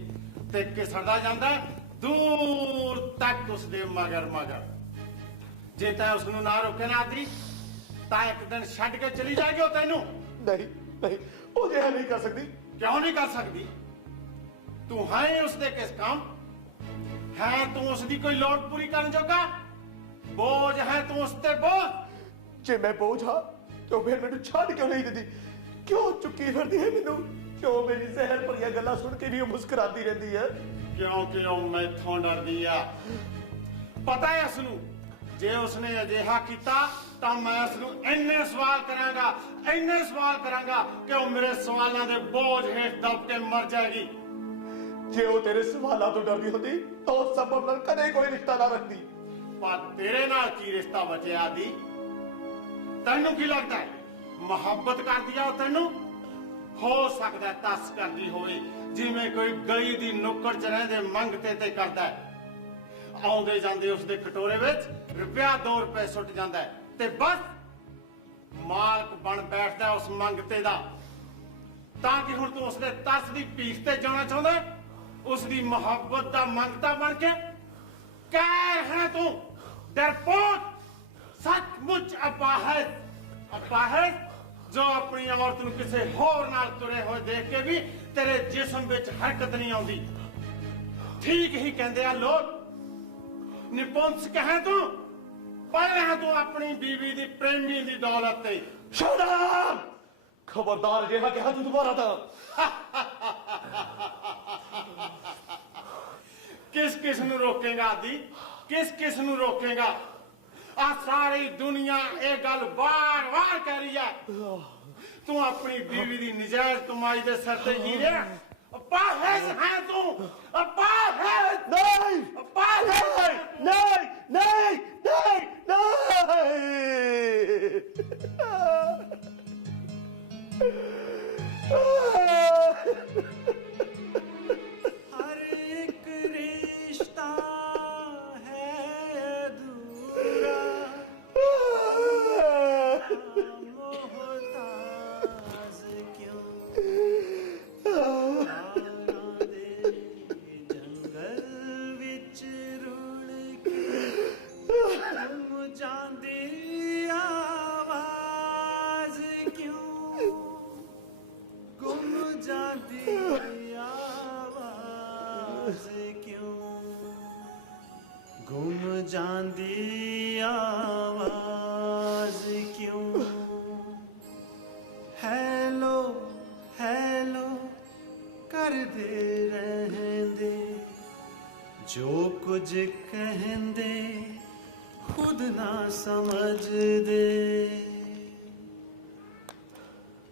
ते घिसड़दा जांदा दूर तक उसदे मगर मगर। जे तैं उसनूं ना रोके ना दी ਤਾਂ ਇੱਕ ਦਿਨ ਛੱਡ ਕੇ ਚਲੀ ਜਾਏਗੀ ਉਹ ਤੈਨੂੰ। नहीं नहीं, वो यह नहीं कर सकती। क्यों नहीं कर सकती? तू है उसके किस काम है? तू उसकी कोई लोड़ पूरी करने जोगा बोझ है? तू उसते बोझ जे मैं बोझ हाँ तो फिर मैनू छड़ क्यों नहीं देती? क्यों चुकी फिरती है मैनू? क्यों मेरी जहर भरिया गल्लां सुन के भी वो मुस्कुराती रहती है? क्योंकि ਉਹ ਮੈਥੋਂ ਡਰਦੀ ਆ। ਪਤਾ ਹੈ ਉਸਨੂੰ ਜੇ ਉਸਨੇ ਅਜਿਹਾ ਕੀਤਾ ਤਾਂ ਮੈਂ ਉਸਨੂੰ ਇੰਨੇ ਸਵਾਲ ਕਰਾਂਗਾ ਕਿ ਉਹ ਮੇਰੇ ਸਵਾਲਾਂ ਦੇ ਬੋਝ ਹੇਠ ਦਬ ਕੇ ਮਰ ਜਾਏਗੀ। ਜੇ ਉਹ ਤੇਰੇ ਸਵਾਲਾਂ ਤੋਂ ਡਰਦੀ ਹੁੰਦੀ ਤਾਂ ਉਸ ਸਬਬ ਨਾਲ ਕਦੇ ਕੋਈ ਰਿਸ਼ਤਾ ਨਾ ਰੱਖਦੀ। ਪਰ ਤੇਰੇ ਨਾਲ ਕੀ ਰਿਸ਼ਤਾ ਬਚਿਆ ਦੀ? ਤੈਨੂੰ ਕੀ ਲੱਗਦਾ ਹੈ ਮੁਹੱਬਤ ਕਰਦੀ ਆ ਉਹ ਤੈਨੂੰ? ਹੋ ਸਕਦਾ ਤਰਸ ਕਰਦੀ ਹੋਵੇ ਜਿਵੇਂ ਕੋਈ ਗਲੀ ਦੀ ਨੁੱਕੜ 'ਚ ਰਹਿੰਦੇ ਮੰਗਤੇ ਤੇ ਕਰਦਾ ਹੈ। ਆਉਂਦੇ ਜਾਂਦੇ ਉਸਦੇ ਕਟੋਰੇ ਵਿੱਚ ਰੁਪਿਆ 2 ਰੁਪਏ ਸੁੱਟ ਜਾਂਦਾ ਹੈ ਤੇ ਬਸ ਮਾਲਕ ਬਣ ਬੈਠਦਾ ਉਸ ਮੰਗਤੇ ਦਾ। ਤਾਂ ਕਿ ਹੁਣ ਤੂੰ ਉਸਦੇ ਤਰਸ ਦੀ ਭੀਖ ਤੇ ਜਾਣਾ ਚਾਹੁੰਦਾ ਹੈ? ਉਸਦੀ ਮੁਹੱਬਤ ਦਾ ਮੰਗਤਾ ਬਣ ਕੇ ਕਹਿਰ ਹੈ ਤੂੰ ਡਰਪੋਕ ਸੱਚਮੁੱਚ ਅਪਾਹਜ ਜੋ ਆਪਣੀ ਔਰਤ ਨੂੰ ਕਿਸੇ ਹੋਰ ਨਾਲ ਤੁਰੇ ਹੋਏ ਦੇਖ ਕੇ ਵੀ ਤੇਰੇ ਜਿਸਮ ਵਿੱਚ ਹਰਕਤ ਨਹੀਂ ਆਉਂਦੀ। ਠੀਕ ਹੀ ਕਹਿੰਦੇ ਆ ਲੋਕ। ਨਿਪੁੰਸਕ ਹੈ ਤੂੰ, ਪੜ ਰਿਹਾ ਤੂੰ ਆਪਣੀ ਬੀਵੀ ਦੀ ਪ੍ਰੇਮੀ ਦੀ ਦੌਲਤ ਤੇ। ਸ਼ਾਬਾਸ਼! ਖਬਰਦਾਰ ਜਿਹਾ ਕਿਹਾ ਤੂੰ ਦੁਬਾਰਾ ਤਾਂ। ਕਿਸ ਨੂੰ ਰੋਕੇਗਾ ਆਦੀ? ਕਿਸ ਨੂੰ ਰੋਕੇਗਾ? ਆ ਸਾਰੀ ਦੁਨੀਆ ਇਹ ਗੱਲ ਵਾਰ-ਵਾਰ ਕਹਿ ਰਹੀ ਹੈ ਤੂੰ ਆਪਣੀ ਬੀਵੀ ਦੀ ਨਜਾਇਜ਼ ਕਮਾਈ ਦੇ ਸਿਰ ਤੇ ਜੀ ਰਿਹਾ। ਅਪਾਹਜ ਹੈ ਤੂੰ, ਅਪਾਹਜ। ਨਹੀਂ, ਅਪਾਹਜ ਨਹੀਂ, ਨਹੀਂ, ਨਹੀਂ, हर एक रिश्ता है अधूरा, मोहताज क्यों यारां दे जंगल विच रुल के गुम जांदी आवाज क्यों, गुम जाती आवाज क्यों, गुम जाती आवाज क्यों। हेलो हेलो कर दे रहंदे जो कुछ कहंदे खुद ना समझ दे।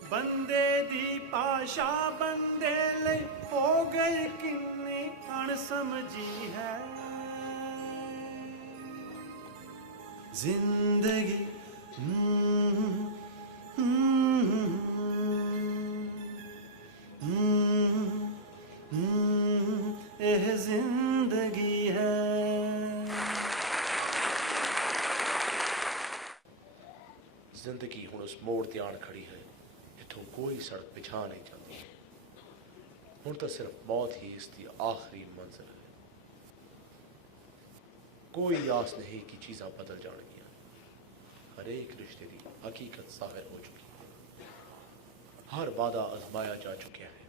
बंदे दी पाशा बंदे ले हो गई किन्नी अणसमझी है जिंदगी। यह जिंदगी है। ਜ਼ਿੰਦਗੀ ਹੁਣ ਉਸ ਮੋੜ ਤੇ ਆਣ ਖੜੀ ਹੈ ਜਿੱਥੋਂ ਕੋਈ ਸੜਕ ਪਿਛਾ ਨਹੀਂ ਜਾਂਦੀ। ਹੁਣ ਤਾਂ ਸਿਰਫ ਮੌਤ ਹੀ ਇਸ ਦੀ ਆਖਰੀ ਮੰਜ਼ਿਲ ਹੈ। ਕੋਈ ਆਸ ਨਹੀਂ ਕਿ ਚੀਜ਼ਾਂ ਬਦਲ ਜਾਣਗੀਆਂ। ਹਰੇਕ ਰਿਸ਼ਤੇ ਦੀ ਹਕੀਕਤ ਜ਼ਾਹਿਰ ਹੋ ਚੁੱਕੀ ਹੈ। ਹਰ ਵਾਦਾ ਅਜ਼ਮਾਇਆ ਜਾ ਚੁੱਕਿਆ ਹੈ।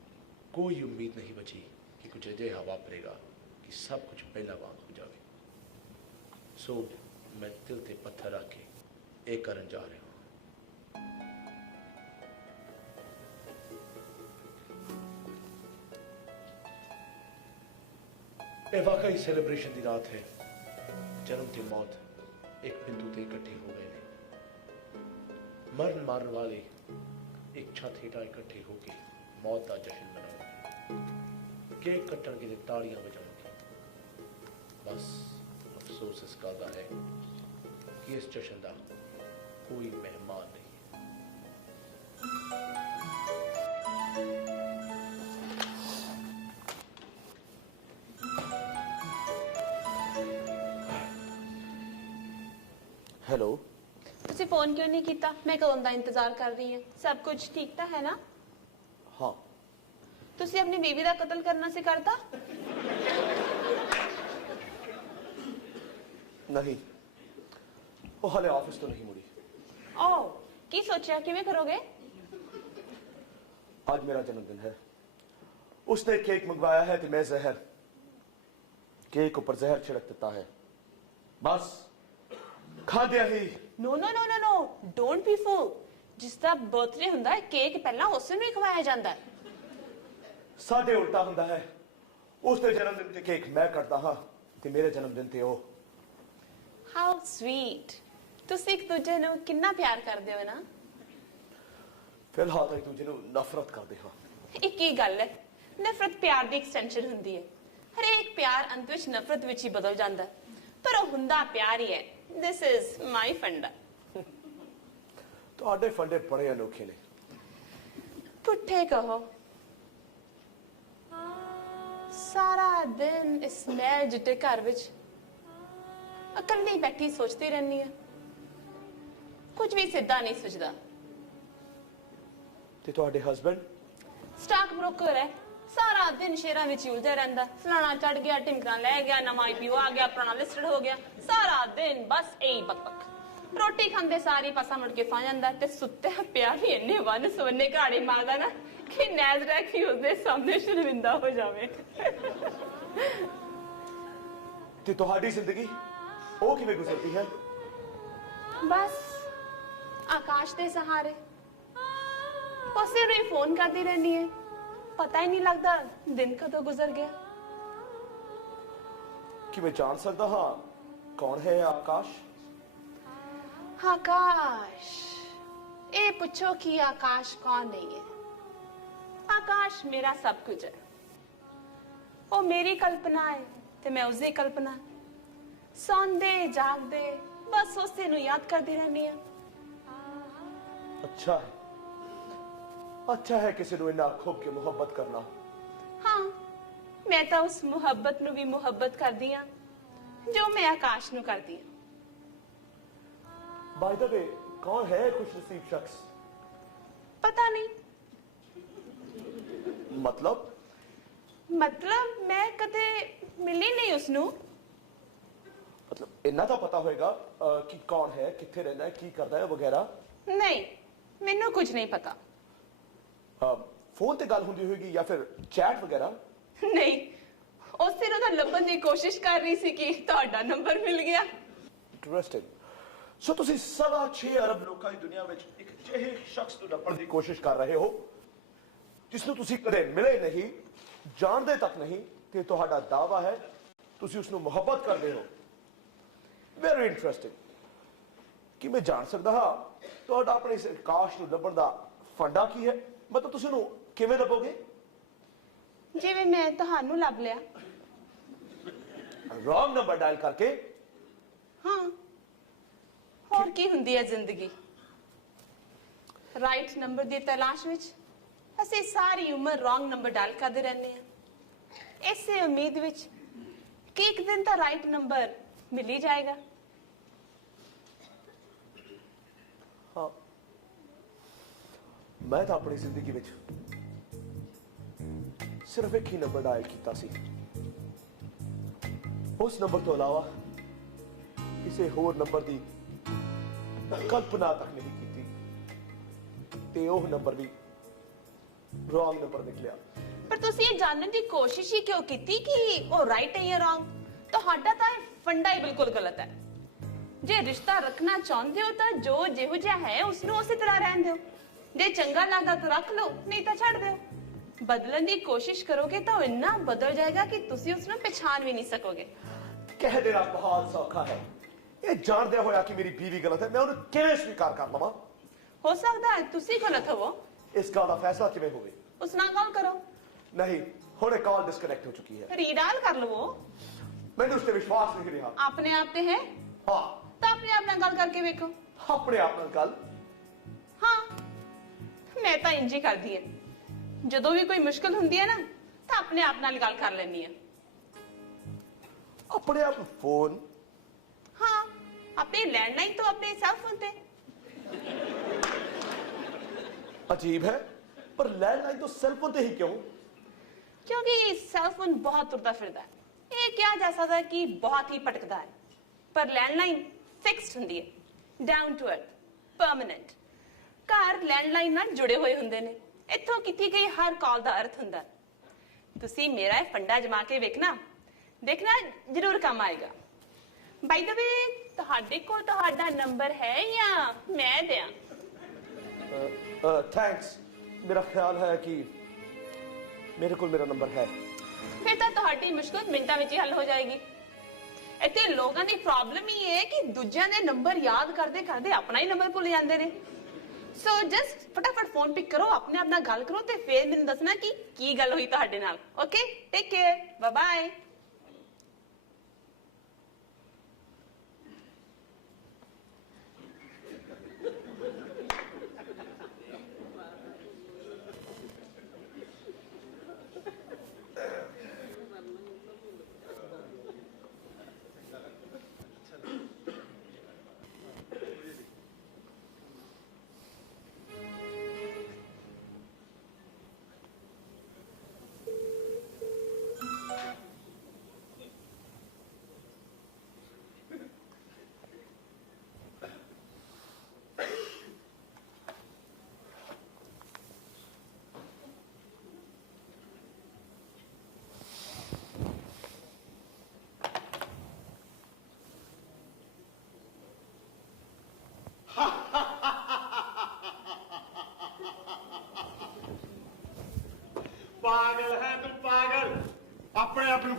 ਕੋਈ ਉਮੀਦ ਨਹੀਂ ਬਚੀ ਕਿ ਕੁਝ ਅਜਿਹਾ ਵਾਪਰੇਗਾ ਕਿ ਸਭ ਕੁਝ ਪਹਿਲਾਂ ਵਾਂਗ ਹੋ ਜਾਵੇ। ਸੋ ਮੈਂ ਦਿਲ ਤੇ ਪੱਥਰ ਰੱਖ ਕੇ ਇਹ ਕਰਨ ਜਾ ਰਿਹਾ ਹਾਂ। ਇਹ ਵਾਕਈ ਸੈਲੀਬ੍ਰੇਸ਼ਨ ਦੀ ਰਾਤ ਹੈ। ਜਨਮ ਤੇ ਮੌਤ ਇੱਕ ਬਿੰਦੂ ਤੇ ਇਕੱਠੇ ਹੋ ਗਏ ਨੇ। ਮਰਨ ਮਾਰਨ ਵਾਲੇ ਇੱਕ ਛੱਤ ਹੇਠਾਂ ਇਕੱਠੇ ਹੋ ਕੇ ਮੌਤ ਦਾ ਜਸ਼ਨ ਮਨਾਉਣਗੇ। ਕੇਕ ਕੱਟਣਗੇ ਤੇ ਤਾੜੀਆਂ ਵਜਾਉਣਗੇ। ਬਸ ਅਫਸੋਸ ਇਸ ਗੱਲ ਦਾ ਹੈ ਕਿ ਇਸ ਜਸ਼ਨ ਦਾ ਕੋਈ ਮਹਿਮਾਨ ਨਹੀਂ ਹੈ। हेलो, ਤੁਸੀਂ ਫੋਨ ਕਿਉਂ ਨਹੀਂ ਕੀਤਾ? ਮੈਂ ਕਦੋਂ ਦਾ ਇੰਤਜ਼ਾਰ ਕਰ ਰਹੀ ਹਾਂ। ਸਭ ਕੁਝ ਠੀਕ ਤਾਂ ਹੈ ਨਾ? हाँ, ਤੁਸੀਂ ਆਪਣੀ ਬੀਵੀ ਦਾ ਕਤਲ ਕਰਨਾ ਸੀ ਕਰਤਾ? नहीं, वो हाले ऑफिस तो नहीं मुड़ी। ਓਹ, ਕੀ ਸੋਚਿਆ ਕਿਵੇਂ ਕਰੋਗੇ? आज मेरा जन्मदिन है। उसने केक मंगवाया है तो मैं जहर केक ऊपर जहर छिड़क देता है। बस खा दिया ही। ਨੋ ਨੋ ਨੋ ਨੋ ਨੋ, ਡੋਂਟ ਬੀ ਫੂਲ। ਜਿਸ ਦਾ ਬਰਥਡੇ ਹੁੰਦਾ ਹੈ ਕੇਕ ਪਹਿਲਾਂ ਉਸ ਨੂੰ ਹੀ ਖਵਾਇਆ ਜਾਂਦਾ ਹੈ। साढ़े उल्टा हुंदा है। उसके जन्मदिन ते केक मैं कटदा हां ते मेरे जन्मदिन ते ओ। How sweet. ਤੁਸੀਂ ਇੱਕ ਦੂਜੇ ਨੂੰ ਕਿੰਨਾ ਪਿਆਰ ਕਰਦੇ ਹੋ ਨਾ। फिलहाल एक दूजे ਨੂੰ ਨਫ਼ਰਤ ਕਰਦੇ ਹਾਂ। ਇੱਕ ਹੀ ਗੱਲ ਹੈ, ਨਫ਼ਰਤ ਪਿਆਰ ਦੀ ਐਕਸਟੈਂਸ਼ਨ ਹੁੰਦੀ ਹੈ। ਹਰੇਕ ਪਿਆਰ ਅੰਤ ਵਿੱਚ ਨਫ਼ਰਤ ਵਿੱਚ ਹੀ ਬਦਲ ਜਾਂਦਾ ਹੈ, ਪਰ ਉਹ ਹੁੰਦਾ ਪਿਆਰ ਹੀ ਹੈ। This is my funda. ਤੁਹਾਡੇ ਫੰਡੇ ਬੜੇ ਅਨੋਖੇ ਨੇ। ਪੁੱਠੇ ਕਹੋ। ਸਾਰਾ ਦਿਨ ਇਸ ਮੈਲ ਜਿੱਤੇ ਘਰ ਵਿੱਚ ਇਕੱਲੀ ਬੈਠੀ ਸੋਚਦੀ ਰਹਿੰਦੀ ਹੈ। ਕੁਝ ਵੀ ਸਿੱਧਾ ਨਹੀਂ ਸੁਝਦਾ। ਤੇ ਤੁਹਾਡੇ ਹਸਬੰਡ? ਸਟਾਕ ਬ੍ਰੋਕਰ ਹੈ, ਸਾਰਾ ਦਿਨ ਸ਼ੇਅਰਾਂ ਵਿੱਚ ਹੀ ਉਲਝਿਆ ਰਹਿੰਦਾ। ਫਲਾਣਾ ਚੜ ਗਿਆ, ਢਿਮਕਣਾ ਲੈ ਗਿਆ, ਨਵਾਂ IPO ਆ ਗਿਆ, ਪੁਰਾਣਾ ਲਿਸਟਡ ਹੋ ਗਿਆ, ਸਾਰਾ ਦਿਨ ਬਸ ਇਹੀ ਬਕਬਕ। ਰੋਟੀ ਖਾਂਦੇ ਸਾਰੀ ਪਾਸਾ ਮੁੜ ਕੇ ਸੌ ਜਾਂਦਾ ਤੇ ਸੁੱਤਿਆ ਪਿਆ ਵੀ ਇੰਨੇ ਵਨ ਸਵੰਨੇ ਘਾੜੇ ਮਾਰਦਾ ਨਾ ਕਿ ਨੈਸਡੈਕ ਹੀ ਉਸਦੇ ਸਾਹਮਣੇ ਸ਼ਰਮਿੰਦਾ ਹੋ ਜਾਵੇ। ਤੇ ਤੁਹਾਡੀ ਜ਼ਿੰਦਗੀ ਉਹ ਕਿਵੇਂ ਗੁਜ਼ਰਦੀ ਹੈ? ਬਸ ਆਕਾਸ਼ ਦੇ ਸਹਾਰੇ ਉਸੇ ਨੂੰ ਫੋਨ ਕਰਦੀ ਰਹਿੰਦੀ ਹੈ, ਪਤਾ ਹੀ ਨਹੀਂ ਲੱਗਦਾ ਦਿਨ ਕਦੋਂ ਗੁਜ਼ਰ ਗਿਆ। ਕਿ ਮੈਂ ਜਾਣ ਸਕਦਾ ਹਾਂ ਕੌਣ ਹੈ ਆਕਾਸ਼? आकाश, ये पूछो कि आकाश कौन नहीं है। आकाश मेरा सब कुछ है, वो मेरी कल्पना है ते मैं उसकी कल्पना। सौंदे जागदे बस उसे नु याद करती रहनी है। अच्छा है किसी नु इन्ना खूब के मुहब्बत करना। हाँ, मैं तो उस मुहब्बत नु भी मुहब्बत करदी हां जो मैं आकाश नु करदी हां। बाय द वे, कौन है खुश नसीब शख्स? पता नहीं। मतलब मैं कदे मिली नहीं उसनु। मतलब इन्ना तो पता होएगा कि कौन है, किथे रहना है, की करता है वगैरह? नहीं, मैनू कुछ नहीं पता। फोन ते गल हुंदी होगी या फिर चैट वगैरह? नहीं, उसे ना लभन की कोशिश कर रही सी कि ਤੁਹਾਡਾ नंबर मिल गया। इंटरेस्टिंग। सो ਤੁਸੀਂ 6.25 ਅਰਬ ਲੋਕਾਂ ਦੀ ਦੁਨੀਆ ਵਿੱਚ ਇੱਕ ਅਜਿਹੇ ਸ਼ਖਸ ਨੂੰ ਲੱਭਣ ਦੀ ਕੋਸ਼ਿਸ਼ ਕਰ ਰਹੇ ਹੋ ਜਿਸ ਨੂੰ ਤੁਸੀਂ ਕਦੇ ਮਿਲੇ ਨਹੀਂ, ਜਾਣਦੇ ਤੱਕ ਨਹੀਂ, ਤੇ ਤੁਹਾਡਾ ਦਾਅਵਾ ਹੈ ਤੁਸੀਂ ਉਸ ਨੂੰ ਮੁਹੱਬਤ ਕਰਦੇ ਹੋ। Very interesting. ਕੀ ਮੈਂ ਜਾਣ ਸਕਦਾ ਹਾਂ ਤੁਹਾਡਾ ਆਪਣੇ ਇਸ ਆਕਾਸ਼ ਨੂੰ ਲੱਭਣ ਦਾ ਫੰਡਾ ਕੀ ਹੈ? ਮਤਲਬ ਤੁਸੀਂ ਉਹਨੂੰ ਕਿਵੇਂ ਲੱਭੋਗੇ? ਜਿਵੇਂ ਮੈਂ ਤੁਹਾਨੂੰ ਲੱਭ ਲਿਆ। ਰੌਂਗ ਨੰਬਰ ਡਾਇਲ ਕਰਕੇ? ਹਾਂ, ਹੋਰ ਕੀ ਹੁੰਦੀ ਹੈ ਜ਼ਿੰਦਗੀ? ਰਾਈਟ ਨੰਬਰ ਦੀ ਤਲਾਸ਼ ਵਿੱਚ ਅਸੀਂ ਸਾਰੀ ਉਮਰ ਰੌਂਗ ਨੰਬਰ ਡਾਇਲ ਕਰਦੇ ਰਹਿੰਦੇ ਹਾਂ, ਇਸੇ ਉਮੀਦ ਵਿੱਚ ਕਿ ਇੱਕ ਦਿਨ ਤਾਂ ਰਾਈਟ ਨੰਬਰ ਮਿਲ ਹੀ ਜਾਏਗਾ। ਹਾਂ, ਮੈਂ ਤਾਂ ਆਪਣੀ ਜ਼ਿੰਦਗੀ ਵਿੱਚ ਸਿਰਫ ਇੱਕ ਹੀ ਨੰਬਰ ਡਾਇਲ ਕੀਤਾ ਸੀ। ਉਸ ਨੰਬਰ ਤੋਂ ਇਲਾਵਾ ਕਿਸੇ ਹੋਰ ਨੰਬਰ ਦੀ ਕਲਪਨਾ ਤੱਕ ਨਹੀਂ ਕੀਤੀ ਤੇ ਉਹ ਨੰਬਰ ਵੀ ਰੌਂਗ ਨੰਬਰ ਨਿਕਲਿਆ। ਪਰ ਤੁਸੀਂ ਇਹ ਜਾਣਨ ਦੀ ਕੋਸ਼ਿਸ਼ ਹੀ ਕਿਉਂ ਕੀਤੀ ਕਿ ਉਹ ਰਾਈਟ ਹੈ ਜਾਂ ਰੌਂਗ? ਤੁਹਾਡਾ ਤਾਂ ਇਹ ਫੰਡਾ ਹੀ ਬਿਲਕੁਲ ਗਲਤ ਹੈ। ਜੇ ਰਿਸ਼ਤਾ ਰੱਖਣਾ ਚਾਹੁੰਦੇ ਹੋ ਤਾਂ ਜੋ ਜਿਹੋ ਜਿਹਾ ਹੈ ਉਸ ਨੂੰ ਉਸੇ ਤਰ੍ਹਾਂ ਰਹਿਣ ਦਿਓ। ਜੇ ਚੰਗਾ ਲੱਗਦਾ ਤਾਂ ਰੱਖ ਲਓ, ਨਹੀਂ ਤਾਂ ਛੱਡ ਦਿਓ। ਬਦਲਣ ਦੀ ਕੋਸ਼ਿਸ਼ ਕਰੋਗੇ ਤਾਂ ਉਹ ਇੰਨਾ ਬਦਲ ਜਾਏਗਾ ਕਿ ਤੁਸੀਂ ਉਸ ਨੂੰ ਪਛਾਣ ਵੀ ਨਹੀਂ ਸਕੋਗੇ। ਕਹਿ ਦੇਣਾ ਬਹੁਤ ਸੌਖਾ ਹੈ। ਇਹ ਜਾਣਦਿਆਂ ਹੋਇਆ ਕਿ ਮੇਰੀ ਬੀਵੀ ਗਲਤ ਹੈ, ਮੈਂ ਉਹਨੂੰ ਕਿਵੇਂ ਸਵੀਕਾਰ ਕਰ ਲਵਾਂ? ਹੋ ਸਕਦਾ ਹੈ ਤੁਸੀਂ ਗਲਤ ਹੋਵੋ। ਇਸ ਗੱਲ ਦਾ ਫੈਸਲਾ ਕਿਵੇਂ ਹੋਵੇ? ਉਸ ਨਾਲ ਗੱਲ ਕਰੋ। ਨਹੀਂ, ਹੁਣੇ ਕਾਲ ਡਿਸਕਨੈਕਟ ਹੋ ਚੁੱਕੀ ਹੈ। ਰੀਡਾਇਲ ਕਰ ਲਵੋ। ਮੈਨੂੰ ਉਸ ਤੇ ਵਿਸ਼ਵਾਸ ਨਹੀਂ ਰਿਹਾ। ਆਪਣੇ ਆਪ ਤੇ ਹੈ? ਹਾਂ। ਤਾਂ ਆਪਣੇ ਆਪ ਨਾਲ ਗੱਲ ਕਰਕੇ ਵੇਖੋ। ਆਪਣੇ ਆਪ ਨਾਲ ਗੱਲ? ਹਾਂ, ਮੈਂ ਤਾਂ ਇੰਜ ਹੀ ਕਰਦੀ ਹਾਂ। ਜਦੋਂ ਵੀ ਕੋਈ ਮੁਸ਼ਕਲ ਹੁੰਦੀ ਹੈ ਨਾ ਤਾਂ ਆਪਣੇ ਆਪ ਨਾਲ ਗੱਲ ਕਰ ਲੈਂਦੀ ਹਾਂ। ਆਪਣੇ ਆਪ ਫੋਨ? हाँ, अपने लैंडलाइन तो अपने सेल फोन पे। अजीब है, पर लैंडलाइन तो सेल फोन पे ही क्यों? क्योंकि सेल फोन बहुत तुरता फिरता है। ये क्या जा सकता है कि बहुत ही पटकता है, पर लैंडलाइन फिक्स्ड हुंदी है, डाउन टू अर्थ, परमानेंट। घर लैंडलाइन नाल जुड़े हुए हुंदे ने, इत्थों किती गई हर कॉल दा अर्थ हुंदा है। तुसी मेरा फंडा जमा के देखना जरूर काम आएगा। बाय द वे, ਤੁਹਾਡੇ ਕੋਲ ਤੁਹਾਡਾ ਨੰਬਰ ਹੈ ਜਾਂ ਮੈਂ ਦਿਆਂ? थैंक्स, मेरा ख्याल है कि मेरे को मेरा नंबर है। फिर तो ਤੁਹਾਡੀ ਮੁਸ਼ਕਲ ਮਿੰਟਾਂ ਵਿੱਚ ਹੀ ਹੱਲ ਹੋ ਜਾਏਗੀ। ਇੱਥੇ ਲੋਕਾਂ ਦੀ ਪ੍ਰੋਬਲਮ ਹੀ ਹੈ ਕਿ ਦੂਜਿਆਂ ਦੇ ਨੰਬਰ ਯਾਦ ਕਰਦੇ ਕਰਦੇ ਆਪਣਾ ਹੀ ਨੰਬਰ ਭੁੱਲ ਜਾਂਦੇ ਨੇ। ਸੋ ਜਸਟ ਫਟਾਫਟ ਫੋਨ ਪਿਕ ਕਰੋ, ਆਪਣੇ ਆਪ ਨਾਲ ਗੱਲ ਕਰੋ ਤੇ ਫਿਰ ਮੈਨੂੰ ਦੱਸਣਾ ਕਿ ਕੀ ਗੱਲ ਹੋਈ ਤੁਹਾਡੇ ਨਾਲ। Okay, take care, bye bye.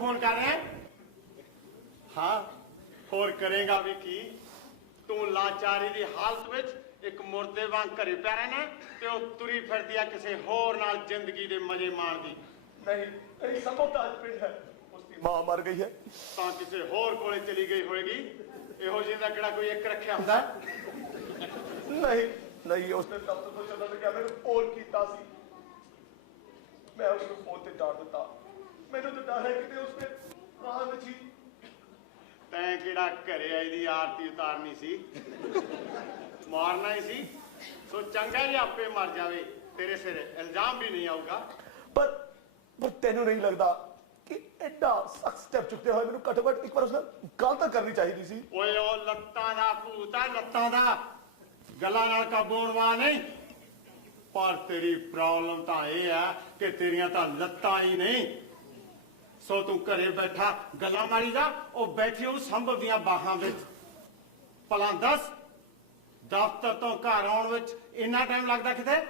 Phone कर रहे हैं? हाँ होर करेगा भी की तू लाचारी दी हालत विच एक मुर्दे वांग घरे पै रहना ते ओ तुरी फिरदी आ किसे होर नाल जिंदगी दे मजे मारदी। नहीं नहीं संभव तो आज पिंड है, उसकी मां मर गई है। ਤਾਂ ਕਿਸੇ ਹੋਰ ਕੋਲੇ ਚਲੀ ਗਈ ਹੋਏਗੀ। ਇਹੋ ਜਿਹੇ ਦਾ ਕਿਹੜਾ ਕੋਈ ਇੱਕ ਰੱਖਿਆ ਹੁੰਦਾ? नहीं नहीं उसने तब तो चलना लगा मैंने फोन किया सी, मैं उसको फोन ते डांट दिता। मैंने तो डर है कि उसने राह में ही ਤੈਂ ਕਿਹੜਾ ਘਰੇ ਆਈ ਦੀ ਆਰਤੀ ਉਤਾਰਨੀ ਸੀ, ਮਾਰਨਾ ਹੀ ਸੀ। ਸੋ ਚੰਗਾ ਹੀ ਆਪੇ ਮਰ ਜਾਵੇ, ਤੇਰੇ ਸਿਰ ਇਲਜ਼ਾਮ ਵੀ ਨਹੀਂ ਆਊਗਾ। पर तेनू नहीं लगता कि एडा सख्त स्टेप चुकते हुए मैंने घट्टो घट एक बार उसने गल तो करनी चाहिए सी। ਓਏ ਉਹ ਲੱਤਾਂ ਦਾ ਭੂਤ ਆ, ਲੱਤਾਂ ਦਾ, ਗੱਲਾਂ ਨਾਲ ਕਾਬੂ ਵਾ ਨਹੀਂ। ਪਰ ਤੇਰੀ ਪ੍ਰੋਬਲਮ ਤਾਂ ਇਹ ਆ ਕਿ ਤੇਰੀਆਂ ਤਾਂ ਲੱਤਾਂ ਹੀ ਨਹੀਂ। ਸੋ ਤੂੰ ਘਰੇ ਬੈਠਾ ਗੱਲਾਂ ਮਾਰੀ ਜਾ, ਉਹ ਬੈਠੀ ਉਹ ਸੰਭਵ ਦੀਆਂ ਬਾਹਾਂ ਵਿੱਚ। ਭਲਾ ਦੱਸ ਦਫ਼ਤਰ ਤੋਂ ਘਰ ਆਉਣ ਵਿੱਚ ਇੰਨਾ ਟਾਈਮ ਲੱਗਦਾ ਕਿਤੇ?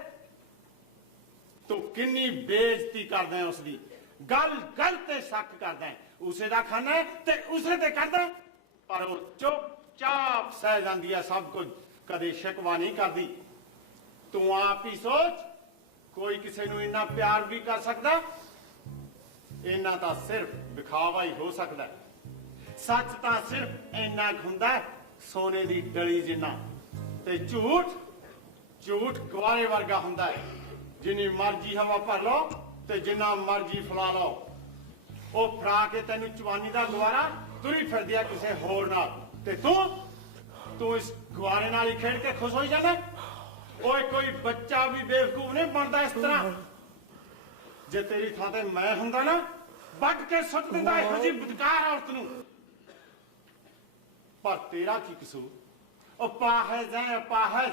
ਤੂੰ ਕਿੰਨੀ ਬੇਇੱਜ਼ਤੀ ਕਰਦਾ ਹੈ ਉਸਦੀ, ਗੱਲ ਗੱਲ ਤੇ ਸ਼ੱਕ ਕਰਦਾ ਹੈ। ਉਸੇ ਦਾ ਖਾਣਾ ਹੈ ਤੇ ਉਸੇ ਤੇ ਕਰਦਾ ਹੈ, ਪਰ ਉਹ ਚੁੱਪਚਾਪ ਸਹਿ ਜਾਂਦੀ ਹੈ ਸਭ ਕੁਝ, ਕਦੇ ਸ਼ਿਕਵਾ ਨਹੀਂ ਕਰਦੀ। ਤੂੰ ਆਪ ਹੀ ਸੋਚ, ਕੋਈ ਕਿਸੇ ਨੂੰ ਇੰਨਾ ਪਿਆਰ ਵੀ ਕਰ ਸਕਦਾ? ਇੰਨਾ ਤਾਂ ਸਿਰਫ ਵਿਖਾਵਾ ਹੀ ਹੋ ਸਕਦਾ ਹੈ। ਸੱਚ ਤਾਂ ਸਿਰਫ ਇੰਨਾ ਕੁ ਹੁੰਦਾ ਹੈ, ਸੋਨੇ ਦੀ ਡਲੀ ਜਿੰਨਾ, ਤੇ ਝੂਠ ਝੂਠ ਗਵਾਰੇ ਵਰਗਾ ਹੁੰਦਾ ਹੈ। ਜਿੰਨੀ ਮਰਜ਼ੀ ਹਵਾ ਭਰ ਲਓ ਤੇ ਜਿੰਨਾ ਮਰਜ਼ੀ ਫਲਾ ਲਓ, ਉਹ ਫੜਾ ਕੇ ਤੈਨੂੰ ਜਵਾਨੀ ਦਾ ਗਵਾਰਾ ਤੁਰੀ ਫਿਰਦੀ ਆ ਕਿਸੇ ਹੋਰ ਨਾਲ, ਤੇ ਤੂੰ ਇਸ ਗਵਾਰੇ ਨਾਲ ਹੀ ਖੇਡ ਕੇ ਖੁਸ਼ ਹੋਈ ਜਾਂਦਾ। ਓਏ ਕੋਈ ਬੱਚਾ ਵੀ ਬੇਵਕੂਫ ਨਹੀਂ ਬਣਦਾ ਇਸ ਤਰ੍ਹਾਂ। ਜੇ ਤੇਰੀ ਥਾਂ ਤੇ ਮੈਂ ਹੁੰਦਾ ਨਾ, ਵੱਢ ਕੇ ਸੁੱਟ ਦਿੰਦਾ ਇਹੋ ਜਿਹੀ ਬਦਕਾਰ ਔਰਤ ਨੂੰ। ਪਰ ਤੇਰਾ ਕੀ ਕਸੂਰ? ਉਹ ਪਾਹਜ਼ ਹੈ ਪਾਹਜ਼,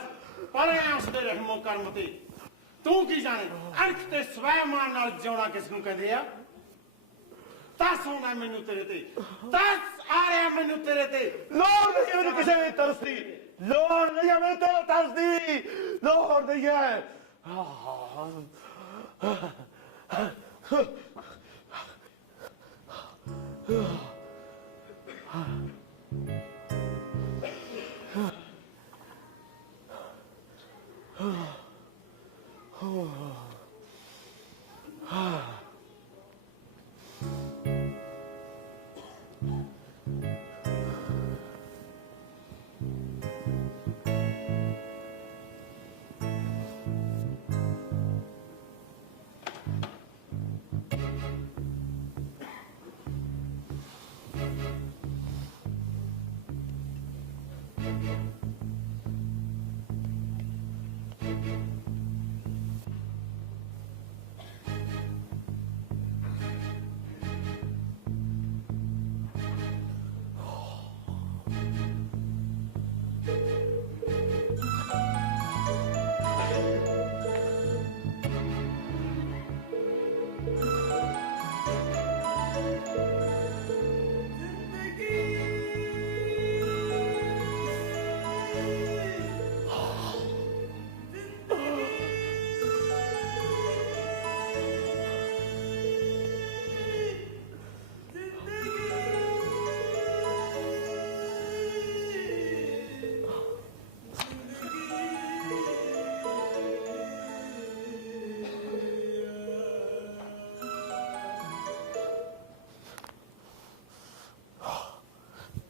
ਪਰੇ ਉਸਦੇ ਰਹਿਮੋ ਕਰਮ ਤੇ। ਤੂੰ ਕੀ ਜਾਣੇ ਅਣਖ ਤੇ ਸਵੈਮਾਨ ਨਾਲ ਜਿਉਣਾ ਕਿਸ ਨੂੰ ਕਹਿੰਦੇ ਆ? ਤਰਸ ਆਉਂਦਾ ਮੈਨੂੰ ਤੇਰੇ ਤੇ, ਤਰਸ ਆ ਰਿਹਾ ਮੈਨੂੰ ਤੇਰੇ ਤੇ। लोड़ नहीं है मुझे किसी भी तरस दी, लोड़ नहीं है मैंने तेरे तरस दी, लोड़ नहीं है।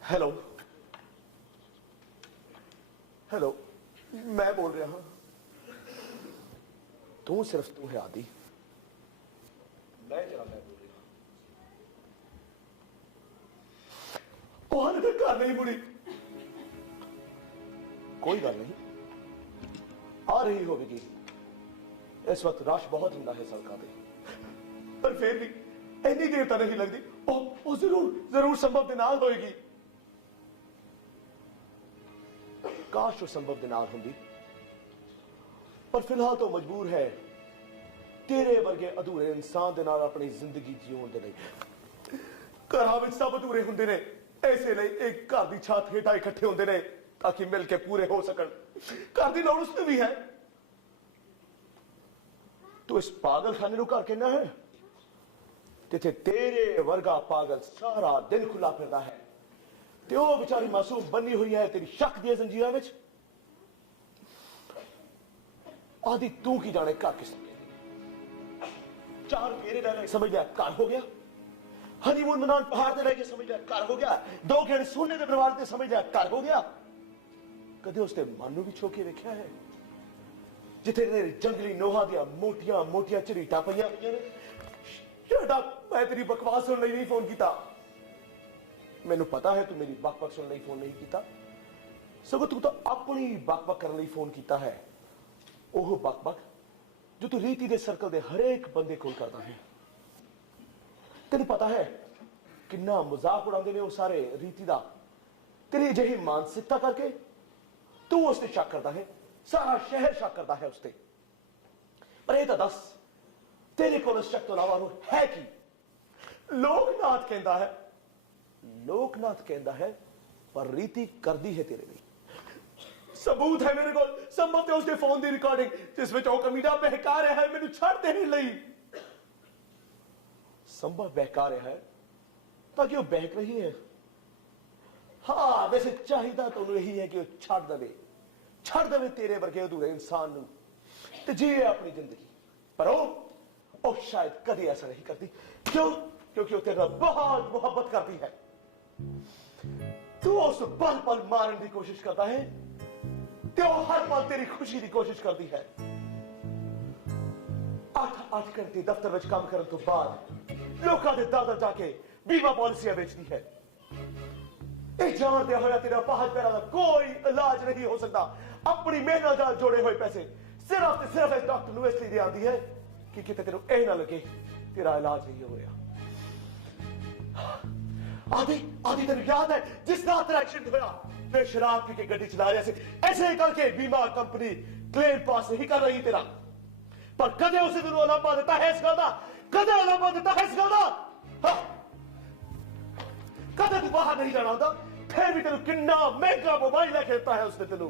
हेलो हेलो, मैं बोल रहा हूं। तू सिर्फ तू है आदि, मैं बोल रहा हूं। हाले तक घर नहीं मुड़ी। कोई गल नहीं, आ रही होगी। इस वक्त रश बहुत ਹੁੰਦਾ है सड़कों पे, पर फिर भी इतनी देर तक नहीं लगती। ਉਹ जरूर संभव ਦੇ ਨਾਲ ਹੋਏਗੀ। काश वो संभव दे नाल हुंदी, पर फिलहाल तो मजबूर है तेरे वर्गे अधूरे इंसान दे नाल अपनी जिंदगी जीउण दे लई। घरां विच सब अधूरे हुंदे ने, ऐसे ਲਈ एक घर दी छत हेठा इकट्ठे हुंदे ने ताकि मिल के पूरे हो सकन। घर दी लोड़ उसनूं भी है। तू इस पागलखाने नूं घर कहना है? जिथे तेरे वर्गा पागल सारा दिन खुला फिरदा है ते ओ बेचारी मासूम बनी हुई है तेरी शक दी जंजीरां विच। आदि तू की जाने घर किस चार फेरे ले समझ लिया घर हो गया, हनीमून मनान पहाड़ ते लेके समझ लिया घर हो गया, 2 घेड़ सोने के दरबार ते समझ लिया घर हो गया। कदे उसने मन नूं भी छोके वेख्या है जिथे जंगली नोहा दियां मोटियां मोटियां झरीटां पईयां होईयां ने। शट अप, मैं तेरी बकवास सुन नहीं फोन किया। मैनू पता है तू मेरी बक बक सुन नहीं फोन नहीं किया, सगों तू तो अपनी बक बक करने फोन किया है। ओह बक बक जो तू रीति के सर्कल के हरेक बंदे कोल करता है। तेन पता है कितना मजाक उड़ाते हैं वो सारे रीति का। तेरी अजिही मानसिकता करके तू उसते शक करता है, सारा शहर शक करता है उसते। पर यह तो दस तेरे को शक तो अलावा है कि लोकनाथ कहता है, लोकनाथ कहता है पर रीति कर दी है तेरे लिए। सबूत है मेरे को, संभव है उसके फोन की रिकॉर्डिंग जिसमें कमीना बहका रहा है मैनू छड़ देने लई। संभव बहका रहा है ताकि वो बहक रही है। हाँ वैसे चाहिए तो यही है कि वो छड़ दे तेरे वर्गे अधूरे इंसान नू ते जिए अपनी जिंदगी। पर वो शायद कभी ऐसा नहीं करती। क्यों? क्योंकि वो तेरे नाल बहुत मोहब्बत करती है। तू उस पल पल मारने की कोशिश करता है तो हर पल तेरी खुशी की कोशिश करती है। 8 घंटे दफ्तर में काम करने तो बाद लोगों के दर जाके बीमा पॉलिसियां बेचती है। जानते हुए तेरा पांच पैर का कोई इलाज नहीं हो सकता। अपनी मेहनत नाल जोड़े हुए पैसे सिर्फ इस डॉक्टर नू इसलिए आती है कि किते तेनू यह ना लगे तेरा इलाज नहीं हो रहा। आदि तेन याद है जिस रात तेरा एक्सीडेंट होया मैं शराब पी के गड्डी चला रहा से ऐसे ही करके बीमा कंपनी क्लेम पास नहीं कर रही तेरा। पर कदे उसे तेन अलामा दिता है इस गल दा? कदे अलामा दिता है इस गल दा? कदे तू बाहर नहीं जाना होता फिर भी तेन कितना महंगा मोबाइल लेके देता है उसने तेन।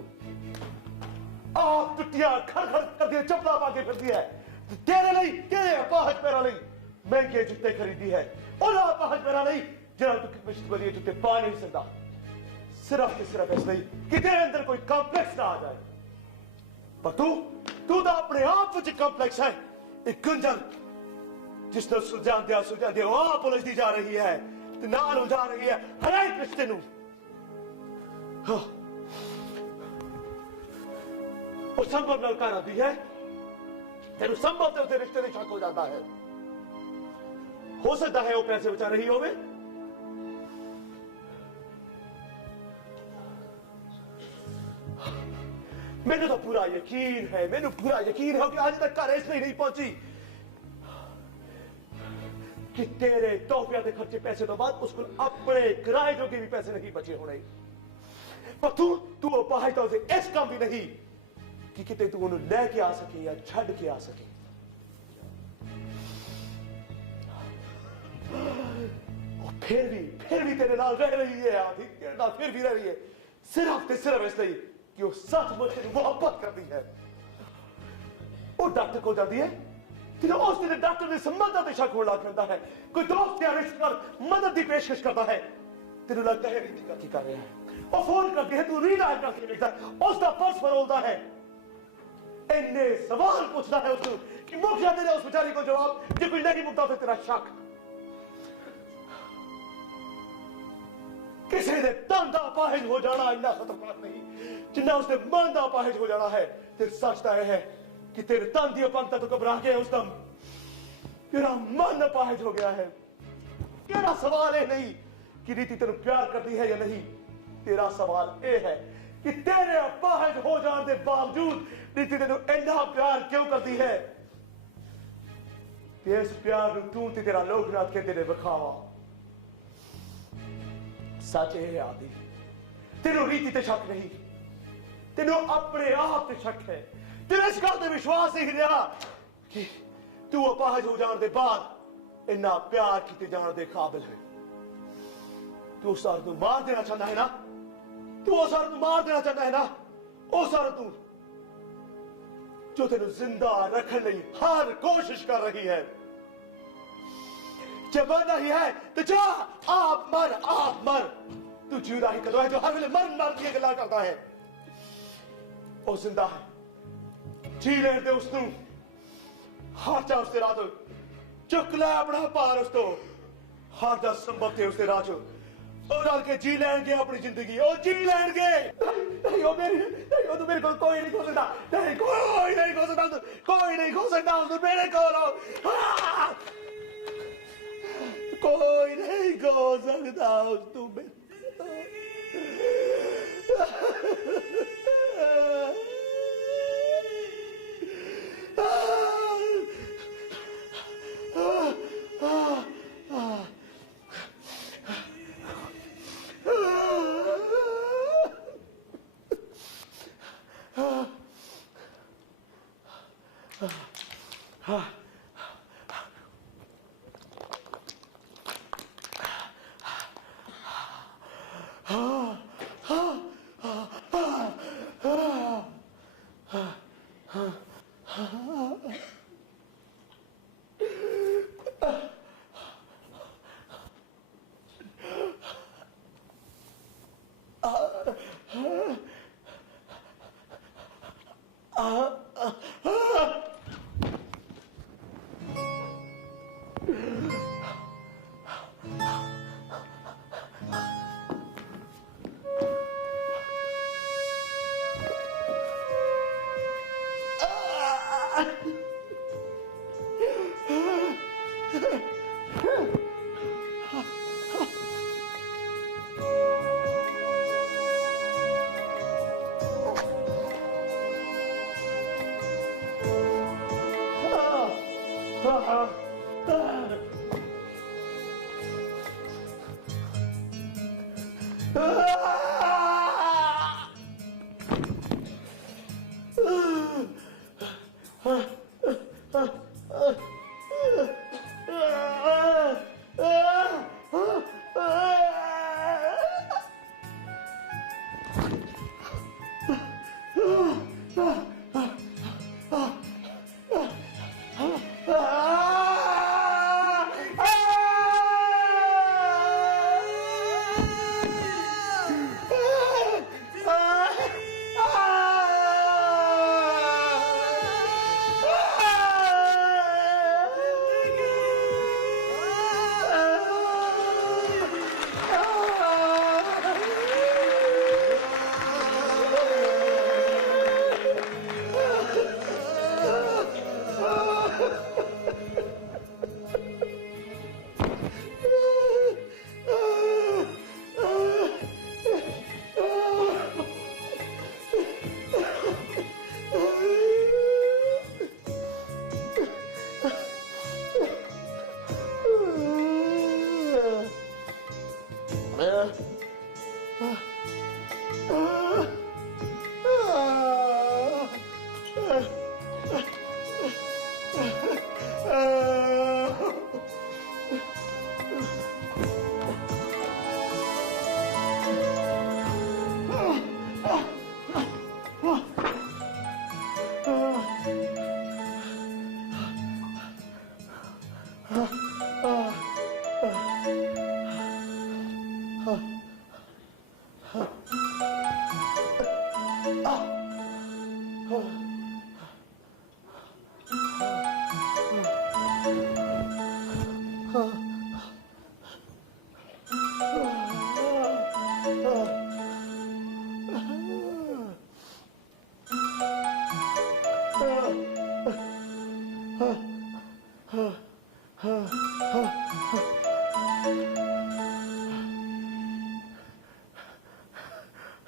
आप टुटिया खड़ खड़ करके चपला पा के फिरती है तेरे लिए तेरे पांच पैरा लिए महंगे जूते खरीदी है और आप पांच पैरा नहीं जरा तू कितने बड़े जूते पा नहीं सकता। सिर्फ इसलिए कि तेरे अंदर कोई कॉम्प्लेक्स ना आ जाए। पर तू तो अपने आप में कॉम्प्लेक्स है। एक गुंजन जिसने सुलझाते आप उलझती जा रही है नाल उलझा रही है हर एक रिश्ते नू। और संभव नलकार आती है तेन संभव तो उसे रिश्ते में शक हो जाता है। हो सकता है वो पैसे बचा रही हो। मैंने तो पूरा यकीन है कि आज तक घर इसलिए नहीं पहुंची कि तेरे तोहफिया के खर्चे पैसे तो बाद उसको अपने किराए जो के भी पैसे नहीं बचे होने। पर तू पहुंचता उसे इस काम भी नहीं कि किते तू उन्हें लेके आ सके या छड़ के आ सके। फिर भी तेरे नाल रह रही है आदि तेरे नाल फिर भी रह रही है सिर्फ इसलिए कि वो सचमुच मोहब्बत करती है। वो डॉक्टर को जाती है तेरे उस दिन डॉक्टर ने संबंध शक होना करता है। कोई दोस्त या रिश्तेदार मदद की पेशकश करता है तेरे लगता है रीति का की कर रहा है। वो फोन करके है तू रीडायल करके देखता है उसका पर्स फरोलता है इन्ने सवाल पूछता है उसको कि मुखिया तेरे उस बेचारी को जवाब जो कोई नहीं मुकता फिर तेरा शक। किसी ने तन दा पाहिज हो जाना इतना खतरनाक नहीं जिन्ना उसने मन दा पाहिज हो जाना है। तेरे सच है कि तेरे तन दी पंक्ता तो घबरा गया उस दम तेरा मन पाहिज हो गया है। तेरा सवाल है नहीं कि रीति तेरे प्यार करती है या नहीं, तेरा सवाल यह है कि तेरे पाहिज हो जाने के बावजूद रीति तेन इतना प्यार क्यों करती है। इस प्यार तू तेरा लोकनाथ कहते ने विखावा। सच है आदि तेनों रीति ते शक नहीं तेनों अपने आप ते शक है। तेरे इस गल ते विश्वास नहीं रहा कि तू अपाहज हो जाने के बाद इन्ना प्यार किए जाने के काबिल है। तू उस औरत को मार देना चाहता है ना, तू उस औरत को मार देना चाहता है ना, उस औरत तू जो तेन जिंदा रखने हर कोशिश कर रही है। जे मरना ही है तो जा, आप मर। तू जीना ही कदों है जो हर वेले मर की गल्लां करदा है। ओ जिंदा है, जी लेण दे उसनू, हार जा उसते राह तो, चुक ले अपना पार उस तो, हार जा संभव थे उसते राह चो, और रल के जी लैणगे अपनी जिंदगी, ओ जी लैणगे। नहीं ओ तू मेरे को कोई नहीं खो सकता, नहीं कोई नहीं खो सकता, कोई नहीं खो सकता तू मेरे को, कोई नहीं खो सकता उस तू मेरे।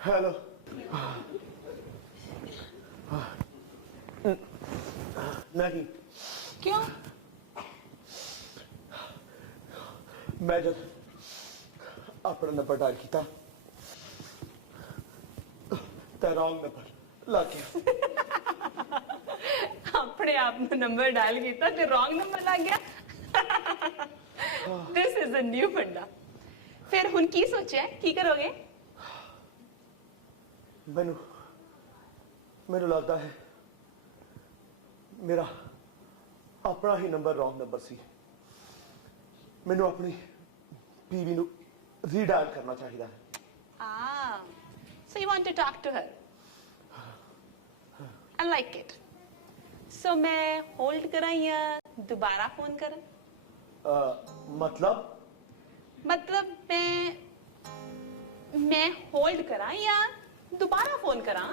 हेलो नहीं क्यों? मैं जब अपना नंबर डायल किया तो रॉन्ग नंबर लग गया। अपने आप ने नंबर डायल किया तो रॉन्ग नंबर लग गया। दिस इज अ न्यू फंडा। फिर हुन की सोचा है, की करोगे? मैनू लगता है मेरा अपना ही नंबर रॉन्ग नंबर सी। ਮੈਨੂੰ ਆਪਣੀ ਬੀਵੀ ਨੂੰ ਰੀਡਾਇਲ ਕਰਨਾ ਚਾਹੀਦਾ ਹੈ। Ah, so you want to talk to her? I like it. So मैं होल्ड करा या दोबारा फोन करा? मतलब मैं होल्ड करा या दोबारा फोन करा?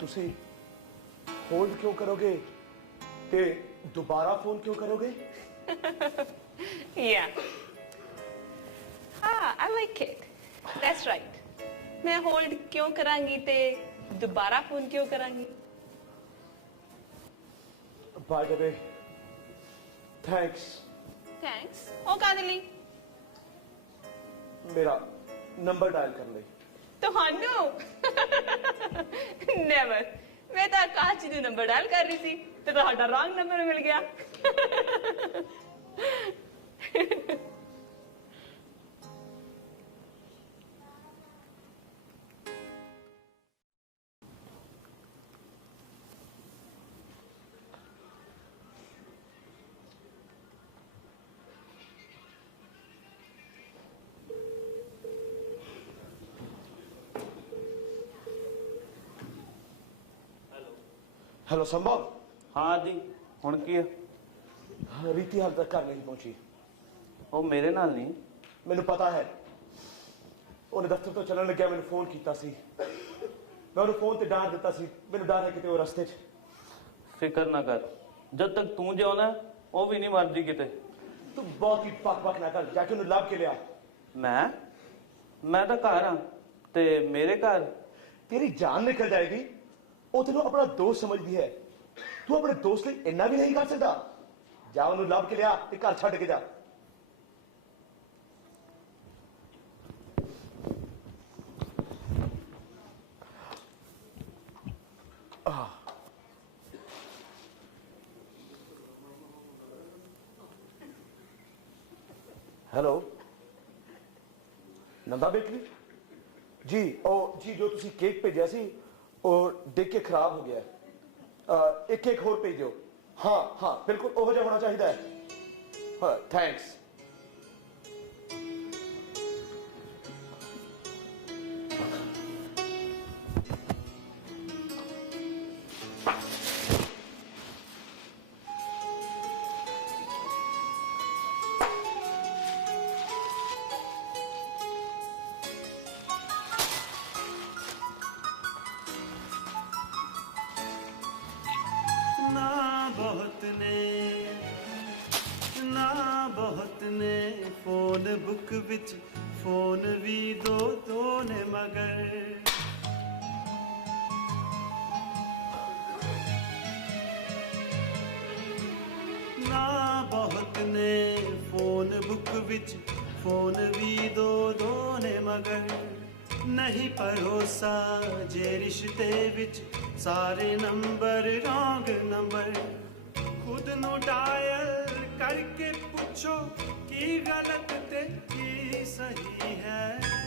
ਤੁਸੀਂ ਹੋਲਡ ਕਿਉਂ ਕਰੋਗੇ ਤੇ ਦੁਬਾਰਾ ਫੋਨ ਕਿਉਂ ਕਰੋਗੇ? Yeah. Ah, I like it. That's right. मैं होल्ड क्यों करांगी ते दोबारा फोन क्यों करांगी? By the way, thanks. Thanks. ओ कादली ਮੇਰਾ ਨੰਬਰ ਡਾਇਲ ਕਰਨ ਲਈ। ਤੁਹਾਨੂੰ ਨੈਵਰ। ਮੈਂ ਤਾਂ ਆਕਾਸ਼ ਜੀ ਦਾ ਨੰਬਰ ਡਾਇਲ ਕਰ ਰਹੀ ਸੀ ਤੇ ਤੁਹਾਡਾ ਰੌਂਗ ਨੰਬਰ ਮਿਲ ਗਿਆ। ਹੈਲੋ ਸੰਭਵ। ਹਾਂ ਜੀ, ਹੁਣ ਕੀ ਹੈ? ਰੀਤੀ ਹਾਲ ਤੱਕ ਘਰ ਨਹੀਂ ਪਹੁੰਚੀ। ਉਹ ਮੇਰੇ ਨਾਲ ਨਹੀਂ। ਮੈਨੂੰ ਪਤਾ ਹੈ, ਉਹਨੇ ਦਫ਼ਤਰ ਤੋਂ ਚੱਲਣ ਲੱਗਿਆ ਮੈਨੂੰ ਫੋਨ ਕੀਤਾ ਸੀ। ਮੈਂ ਉਹਨੂੰ ਫੋਨ ਤੇ ਡਾਂਟ ਦਿੱਤਾ ਸੀ। ਮੈਨੂੰ ਡਰ ਹੈ ਕਿਤੇ ਉਹ ਰਸਤੇ 'ਚ। ਫਿਕਰ ਨਾ ਕਰ, ਜਦ ਤੱਕ ਤੂੰ ਜਿਉਂਦਾ ਉਹ ਵੀ ਨਹੀਂ ਮਰਦੀ ਕਿਤੇ। ਤੂੰ ਬਹੁਤ ਹੀ ਪੱਕ ਨਾ ਕਰ, ਜਾ ਕੇ ਉਹਨੂੰ ਲੱਭ ਕੇ ਲਿਆ। ਮੈਂ ਤਾਂ ਘਰ ਹਾਂ ਤੇ ਮੇਰੇ ਘਰ ਤੇਰੀ ਜਾਨ ਨਿਕਲ ਜਾਏਗੀ। ਉਹ ਤੈਨੂੰ ਆਪਣਾ ਦੋਸਤ ਸਮਝਦੀ ਹੈ, ਤੂੰ ਆਪਣੇ ਦੋਸਤ ਲਈ ਇੰਨਾ ਵੀ ਨਹੀਂ ਕਰ ਸਕਦਾ। ਜਾ ਉਹਨੂੰ ਲੱਭ ਕੇ ਲਿਆ ਤੇ ਘਰ ਛੱਡ ਕੇ ਜਾ। ਹੈਲੋ ਨੰਦਾ ਬੇਕਰੀ ਜੀ। ਉਹ ਜੀ ਜੋ ਤੁਸੀਂ ਕੇਕ ਭੇਜਿਆ ਸੀ ਉਹ ਡਿੱਗ ਕੇ ਖਰਾਬ ਹੋ ਗਿਆ ਹੈ। ਇੱਕ ਕੇਕ ਹੋਰ ਭੇਜੋ। ਹਾਂ ਬਿਲਕੁਲ ਉਹੋ ਜਿਹਾ ਹੋਣਾ ਚਾਹੀਦਾ ਹੈ। ਹਾਂ ਥੈਂਕਸ। ਬਹੁਤ ਨੇ ਫੋਨ ਬੁੱਕ ਵਿੱਚ ਫੋਨ ਵੀ ਦੋ ਨੇ ਮਗਰ ਨਾ ਬਹੁਤ ਨੇ ਫੋਨ ਬੁੱਕ ਵਿੱਚ ਫੋਨ ਵੀ ਦੋ ਨੇ ਮਗਰ ਨਹੀਂ ਭਰੋਸਾ ਜੇ ਰਿਸ਼ਤੇ ਵਿੱਚ ਸਾਰੇ ਨੰਬਰ ਰੌਂਗ ਨੰਬਰ खुद नु डायल करके पूछो की गलत ते की सही है।